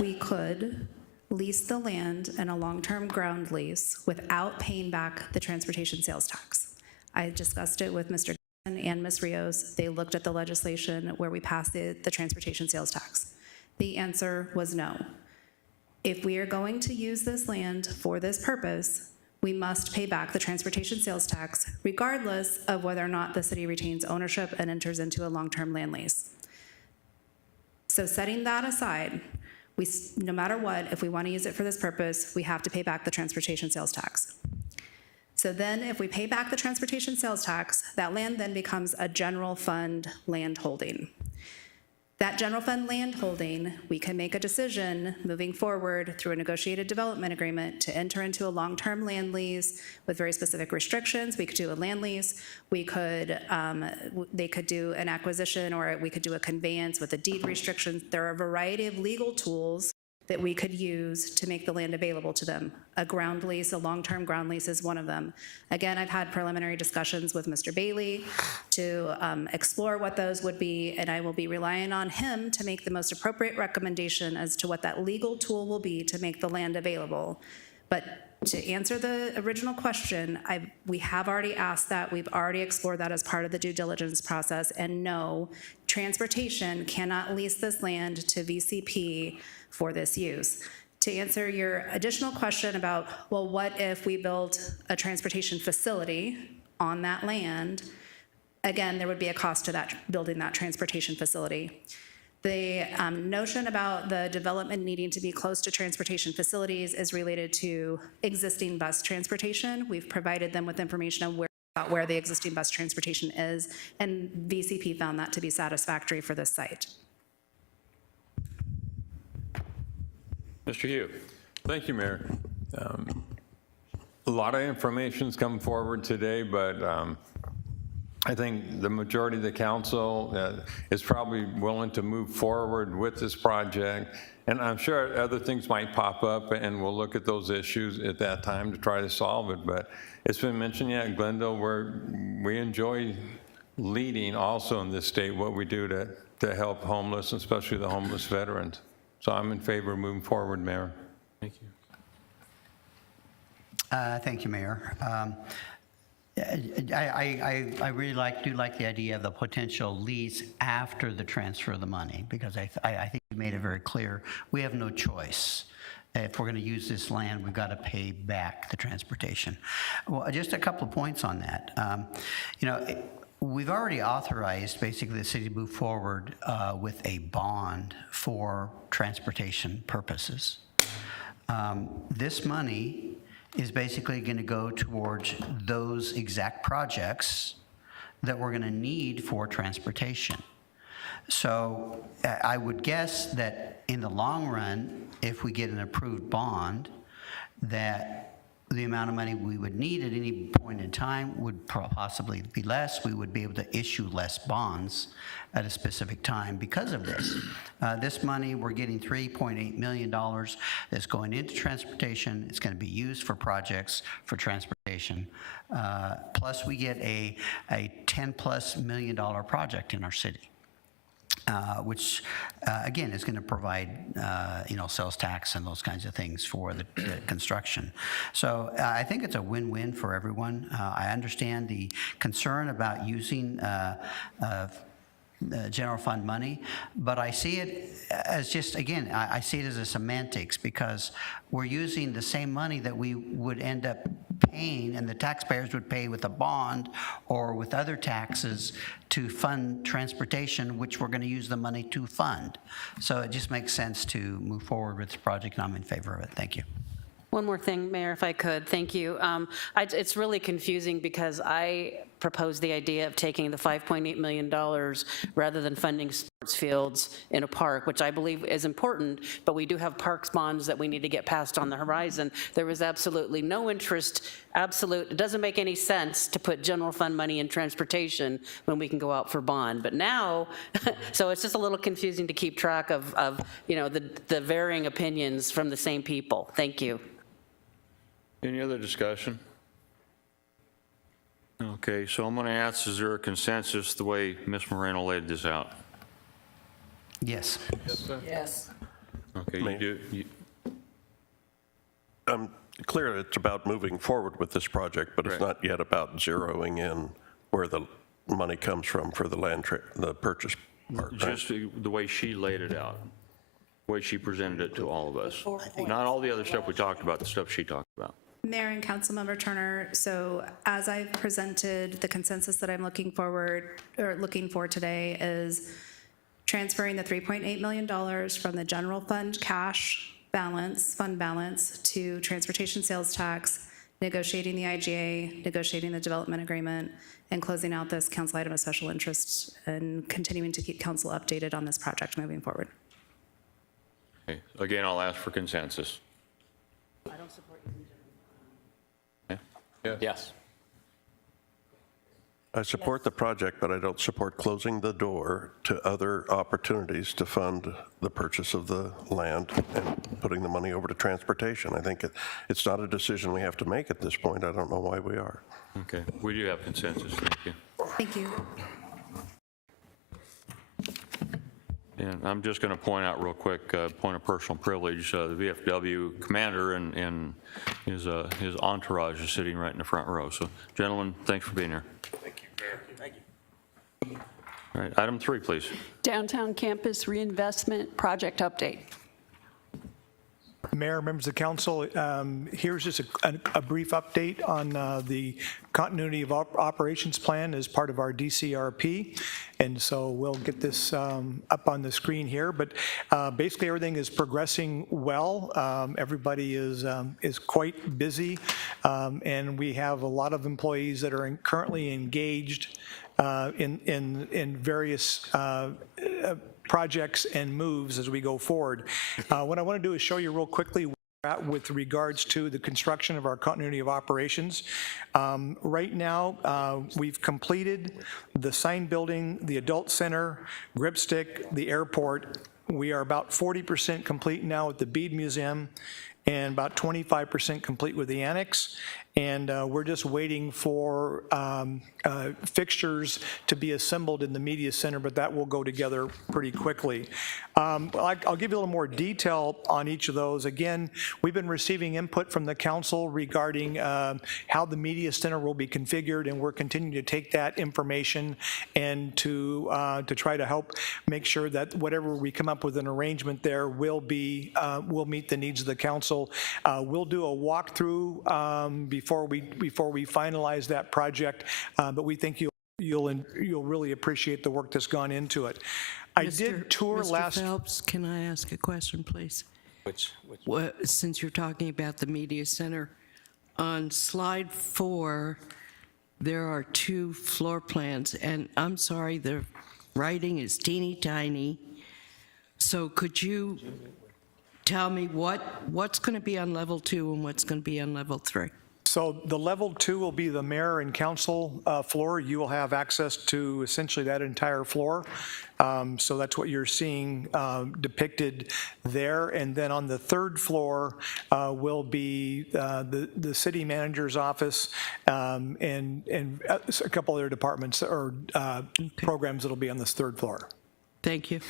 we could lease the land in a long-term ground lease without paying back the transportation sales tax. I discussed it with Mr. and Ms. Rios. They looked at the legislation where we passed the transportation sales tax. The answer was no. If we are going to use this land for this purpose, we must pay back the transportation sales tax, regardless of whether or not the city retains ownership and enters into a long-term land lease. So setting that aside, no matter what, if we want to use it for this purpose, we have to pay back the transportation sales tax. So then if we pay back the transportation sales tax, that land then becomes a general fund land holding. That general fund land holding, we can make a decision moving forward through a negotiated development agreement to enter into a long-term land lease with very specific restrictions. We could do a land lease. We could, they could do an acquisition, or we could do a conveyance with a deed restrictions. There are a variety of legal tools that we could use to make the land available to them. A ground lease, a long-term ground lease is one of them. Again, I've had preliminary discussions with Mr. Bailey to explore what those would be, and I will be relying on him to make the most appropriate recommendation as to what that legal tool will be to make the land available. But to answer the original question, we have already asked that. We've already explored that as part of the due diligence process, and no, transportation cannot lease this land to VCP for this use. To answer your additional question about, well, what if we built a transportation facility on that land? Again, there would be a cost to that, building that transportation facility. The notion about the development needing to be close to transportation facilities is related to existing bus transportation. We've provided them with information on where the existing bus transportation is, and VCP found that to be satisfactory for this site. Mr. Hugh. Thank you, Mayor. A lot of information's come forward today, but I think the majority of the council is probably willing to move forward with this project. And I'm sure other things might pop up, and we'll look at those issues at that time to try to solve it. But it's been mentioned, yeah, Glendale, we enjoy leading also in this state what we do to help homeless, especially the homeless veterans. So I'm in favor of moving forward, Mayor. Thank you. Thank you, Mayor. I really do like the idea of the potential lease after the transfer of the money, because I think you made it very clear we have no choice. If we're going to use this land, we've got to pay back the transportation. Well, just a couple of points on that. You know, we've already authorized basically the city to move forward with a bond for transportation purposes. This money is basically going to go towards those exact projects that we're going to need for transportation. So I would guess that in the long run, if we get an approved bond, that the amount of money we would need at any point in time would possibly be less. We would be able to issue less bonds at a specific time because of this. This money, we're getting $3.8 million that's going into transportation. It's going to be used for projects for transportation. Plus, we get a $10+ million project in our city. Which, again, is going to provide, sales tax and those kinds of things for the construction. So I think it's a win-win for everyone. I understand the concern about using general fund money, but I see it as just, again, I see it as a semantics, because we're using the same money that we would end up paying and the taxpayers would pay with a bond or with other taxes to fund transportation, which we're going to use the money to fund. So it just makes sense to move forward with the project, and I'm in favor of it. Thank you. One more thing, Mayor, if I could. Thank you. It's really confusing because I proposed the idea of taking the $5.8 million rather than funding sports fields in a park, which I believe is important, but we do have parks bonds that we need to get passed on the horizon. There was absolutely no interest, it doesn't make any sense to put general fund money in transportation when we can go out for bond. But now, so it's just a little confusing to keep track of the varying opinions from the same people. Thank you. Any other discussion? Okay, so I'm going to ask, is there a consensus the way Ms. Moreno laid this out? Yes. Yes. Okay, you do. I'm clear it's about moving forward with this project, but it's not yet about zeroing in where the money comes from for the purchase part. Right? Just the way she laid it out, the way she presented it to all of us. Not all the other stuff we talked about, the stuff she talked about. Mayor and Councilmember Turner, so as I've presented, the consensus that I'm looking for today is transferring the $3.8 million from the general fund fund balance to transportation sales tax, negotiating the IGA, negotiating the development agreement, and closing out this council item of special interest and continuing to keep council updated on this project moving forward. Okay. Again, I'll ask for consensus. I don't support you. Yes. I support the project, but I don't support closing the door to other opportunities to fund the purchase of the land and putting the money over to transportation. I think it's not a decision we have to make at this point. I don't know why we are. Okay, we do have consensus. Thank you. Thank you. And I'm just going to point out real quick, point of personal privilege, the VFW commander and his entourage is sitting right in the front row. So, gentlemen, thanks for being here. Thank you, Mayor. Thank you. All right, item 3, please. Downtown Campus Reinvestment Project Update. Mayor, members of council, here's just a brief update on the continuity of operations plan as part of our DCRP. And so we'll get this up on the screen here. But basically, everything is progressing well. Everybody is quite busy, and we have a lot of employees that are currently engaged in various projects and moves as we go forward. What I want to do is show you real quickly where we're at with regards to the construction of our continuity of operations. Right now, we've completed the sign building, the adult center, Gripstick, the airport. We are about 40% complete now at the Bead Museum and about 25% complete with the annex. And we're just waiting for fixtures to be assembled in the media center, but that will go together pretty quickly. I'll give you a little more detail on each of those. Again, we've been receiving input from the council regarding how the media center will be configured, and we're continuing to take that information and to try to help make sure that whatever we come up with an arrangement there will meet the needs of the council. We'll do a walkthrough before we finalize that project, but we think you'll you'll really appreciate the work that's gone into it. I did tour last. Mr. Phelps, can I ask a question, please? Which Since you're talking about the media center, on slide 4, there are 2 floor plans, and I'm sorry, the writing is teeny tiny. So could you tell me what's going to be on level 2 and what's going to be on level 3? So the level 2 will be the mayor and council floor. You will have access to essentially that entire floor. So that's what you're seeing depicted there. And then on the 3rd floor will be the city manager's office and a couple other departments or programs that'll be on this 3rd floor. Thank you.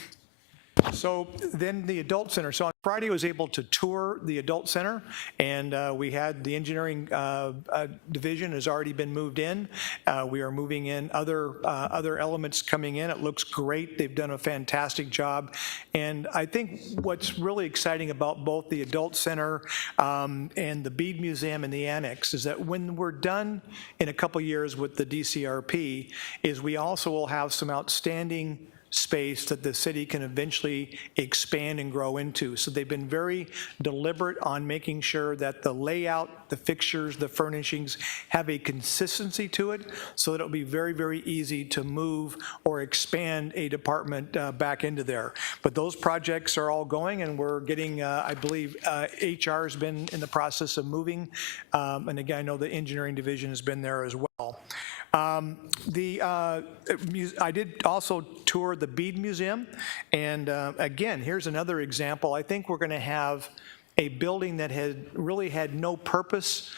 So then the adult center. So on Friday, I was able to tour the adult center, and we had the engineering division has already been moved in. We are moving in other elements coming in. It looks great. They've done a fantastic job. And I think what's really exciting about both the adult center and the Bead Museum and the annex is that when we're done in a couple years with the DCRP, is we also will have some outstanding space that the city can eventually expand and grow into. So they've been very deliberate on making sure that the layout, the fixtures, the furnishings have a consistency to it so that it'll be very, very easy to move or expand a department back into there. But those projects are all going, and we're getting, I believe, HR has been in the process of moving. And again, I know the engineering division has been there as well. I did also tour the Bead Museum, and again, here's another example. I think we're going to have a building that had really had no purpose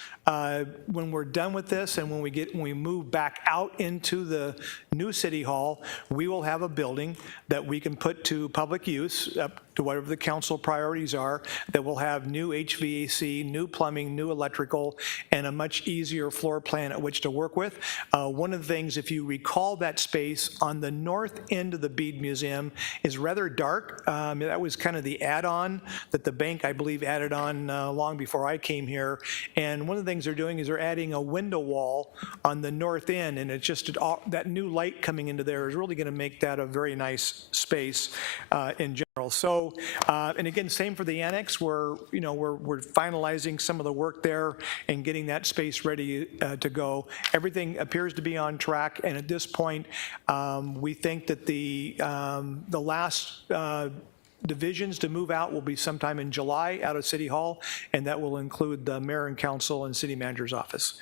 when we're done with this, and when we move back out into the new city hall, we will have a building that we can put to public use, up to whatever the council priorities are, that will have new HVAC, new plumbing, new electrical, and a much easier floor plan at which to work with. One of the things, if you recall, that space on the north end of the Bead Museum is rather dark. That was kind of the add-on that the bank, I believe, added on long before I came here. And one of the things they're doing is they're adding a window wall on the north end, and it's just that new light coming into there is really going to make that a very nice space in general. So, and again, same for the annex. We're finalizing some of the work there and getting that space ready to go. Everything appears to be on track, and at this point, we think that the last divisions to move out will be sometime in July out of City Hall, and that will include the mayor and council and city manager's office.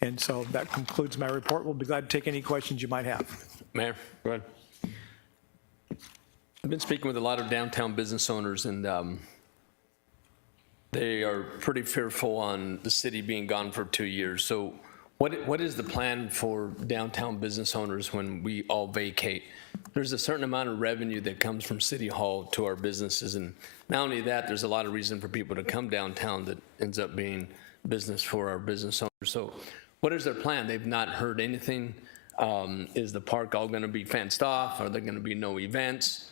And so that concludes my report. We'll be glad to take any questions you might have. Mayor, go ahead. I've been speaking with a lot of downtown business owners, and they are pretty fearful on the city being gone for 2 years. So what is the plan for downtown business owners when we all vacate? There's a certain amount of revenue that comes from City Hall to our businesses, and not only that, there's a lot of reason for people to come downtown that ends up being business for our business owners. So what is their plan? They've not heard anything. Is the park all going to be fenced off? Are there going to be no events?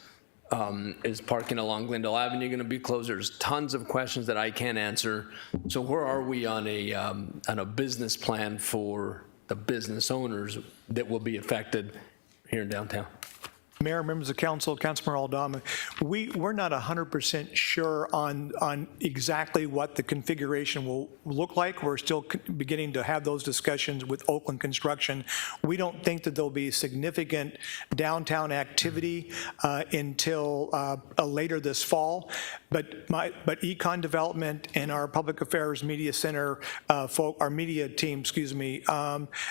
Is parking along Glendale Avenue going to be closed? There's tons of questions that I can't answer. So where are we on a business plan for the business owners that will be affected here in downtown? Mayor, members of council, Councilman Aldama, we're not 100% sure on exactly what the configuration will look like. We're still beginning to have those discussions with Oakland Construction. We don't think that there'll be significant downtown activity until later this fall. But Econ Development and our Public Affairs Media Center our media team,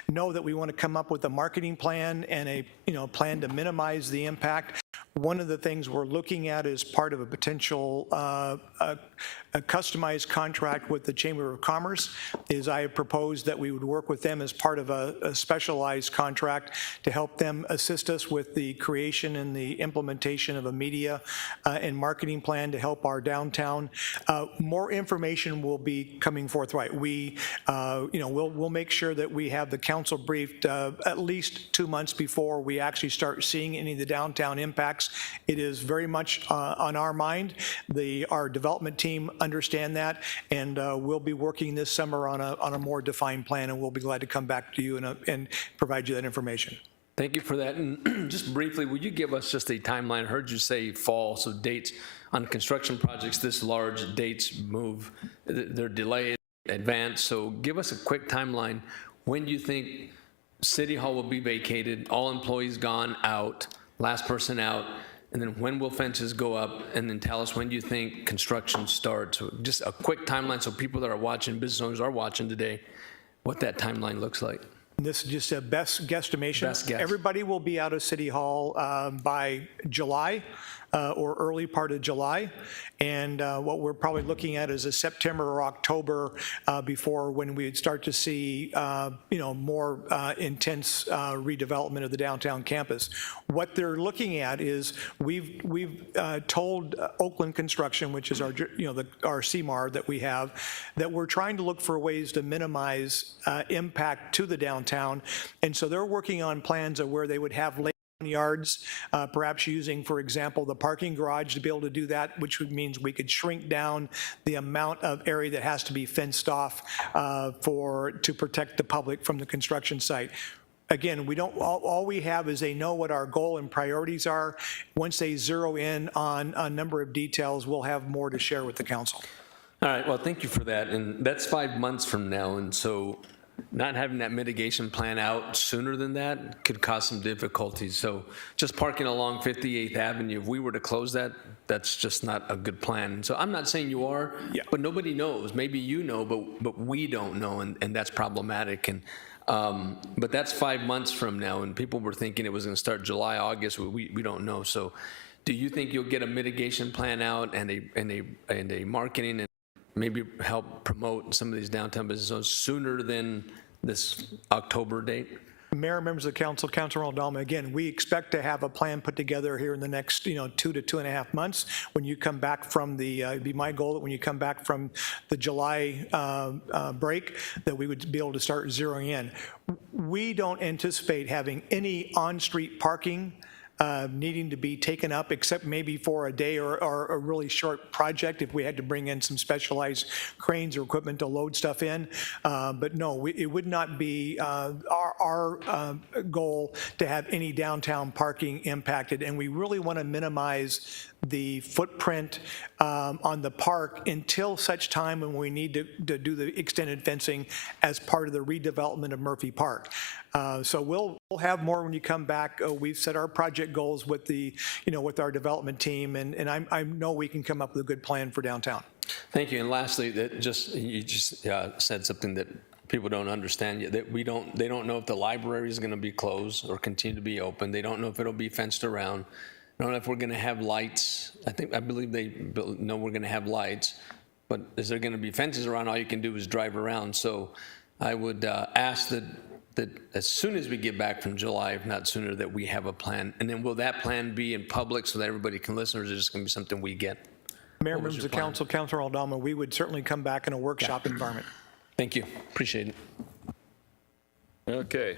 know that we want to come up with a marketing plan and a plan to minimize the impact. One of the things we're looking at is part of a potential a customized contract with the Chamber of Commerce is I have proposed that we would work with them as part of a specialized contract to help them assist us with the creation and the implementation of a media and marketing plan to help our downtown. More information will be coming forthright. We'll make sure that we have the council briefed at least 2 months before we actually start seeing any of the downtown impacts. It is very much on our mind. Our development team understand that, and we'll be working this summer on a more defined plan, and we'll be glad to come back to you and provide you that information. Thank you for that. And just briefly, would you give us just a timeline? I heard you say fall, so dates on construction projects this large, dates move, they're delayed, advanced. So give us a quick timeline. When do you think City Hall will be vacated, all employees gone out, last person out, and then when will fences go up? And then tell us, when do you think construction starts? So just a quick timeline so people that are watching, business owners are watching today, what that timeline looks like. This is just a best guesstimation. Best guess. Everybody will be out of City Hall by July or early part of July. And what we're probably looking at is a September or October before when we'd start to see, more intense redevelopment of the downtown campus. What they're looking at is we've told Oakland Construction, which is our CMAR that we have, that we're trying to look for ways to minimize impact to the downtown. And so they're working on plans of where they would have yards, perhaps using, for example, the parking garage to be able to do that, which means we could shrink down the amount of area that has to be fenced off to protect the public from the construction site. Again, we don't. All we have is they know what our goal and priorities are. Once they zero in on a number of details, we'll have more to share with the council. All right, well, thank you for that. And that's 5 months from now, and so not having that mitigation plan out sooner than that could cause some difficulties. So just parking along 58th Avenue, if we were to close that, that's just not a good plan. So I'm not saying you are, but nobody knows. Maybe you know, but we don't know, and that's problematic. And but that's 5 months from now, and people were thinking it was going to start July, August. We don't know. So do you think you'll get a mitigation plan out and a marketing and maybe help promote some of these downtown business zones sooner than this October date? Mayor, members of the council, Councilor Aldama, again, we expect to have a plan put together here in the next, 2 to 2.5 months. When you come back from it'd be my goal that when you come back from the July break, that we would be able to start zeroing in. We don't anticipate having any on-street parking needing to be taken up, except maybe for a day or a really short project if we had to bring in some specialized cranes or equipment to load stuff in. But no, it would not be our goal to have any downtown parking impacted, and we really want to minimize the footprint on the park until such time when we need to do the extended fencing as part of the redevelopment of Murphy Park. So we'll have more when you come back. We've set our project goals with with our development team, and I know we can come up with a good plan for downtown. Thank you. And lastly, you just said something that people don't understand yet, that they don't know if the library is going to be closed or continue to be open. They don't know if it'll be fenced around. I don't know if we're going to have lights. I believe they know we're going to have lights, but is there going to be fences around? All you can do is drive around. So I would ask that as soon as we get back from July, if not sooner, that we have a plan. And then will that plan be in public so that everybody can listen, or is it just going to be something we get? Mayor, members of the council, Councilor Aldama, we would certainly come back in a workshop environment. Thank you. Appreciate it. Okay.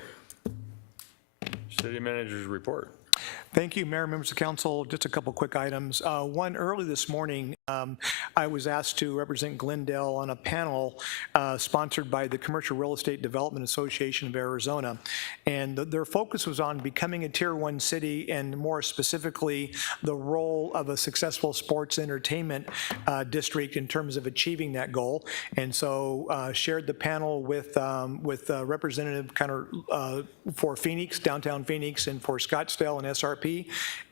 City manager's report. Thank you, Mayor, members of council. Just a couple quick items. One, early this morning, I was asked to represent Glendale on a panel sponsored by the Commercial Real Estate Development Association of Arizona. And their focus was on becoming a Tier 1 city, and more specifically, the role of a successful sports entertainment district in terms of achieving that goal. And so shared the panel with Representative for Phoenix, downtown Phoenix, and for Scottsdale and SRP.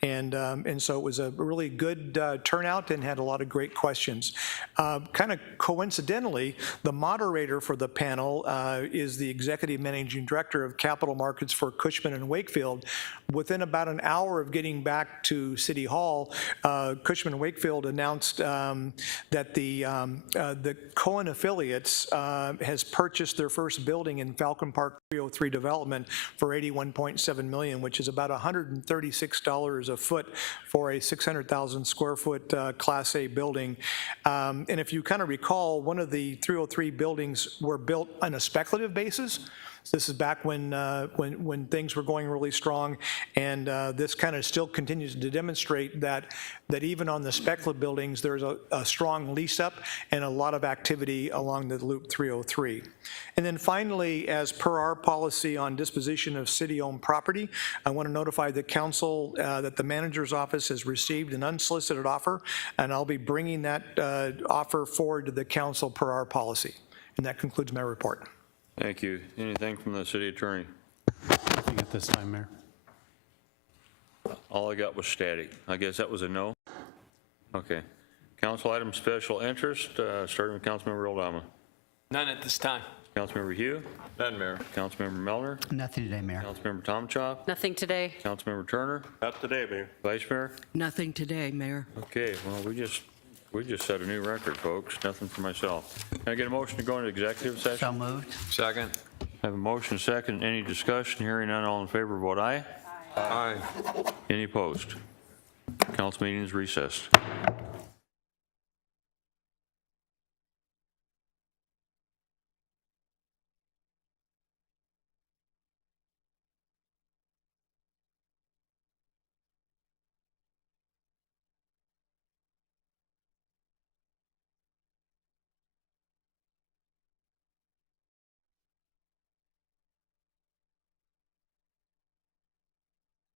And so it was a really good turnout and had a lot of great questions. Kind of coincidentally, the moderator for the panel is the Executive Managing Director of Capital Markets for Cushman & Wakefield. Within about an hour of getting back to City Hall, Cushman & Wakefield announced that the Cohen affiliates has purchased their first building in Falcon Park 303 development for $81.7 million, which is about $136 a foot for a 600,000 square foot Class A building. And if you kind of recall, one of the 303 buildings were built on a speculative basis. This is back when things were going really strong, and this kind of still continues to demonstrate that even on the speculative buildings, there's a strong lease up and a lot of activity along the Loop 303. And then finally, as per our policy on disposition of city-owned property, I want to notify the council that the manager's office has received an unsolicited offer, and I'll be bringing that offer forward to the council per our policy. And that concludes my report. Thank you. Anything from the city attorney? Nothing at this time, Mayor. All I got was static. I guess that was a no? Okay. Council item special interest, starting with Councilmember Aldama. None at this time. Councilmember Hugh. None, Mayor. Councilmember Melner. Nothing today, Mayor. Councilmember Tom Chop. Nothing today. Councilmember Turner. Not today, Mayor. Vice Mayor. Nothing today, Mayor. Okay, well, we just set a new record, folks. Nothing for myself. Can I get a motion to go into executive session? So moved. Second. I have a motion, second. Any discussion? Hearing none, all in favor, vote aye. Aye. Any opposed? Council meeting is recessed.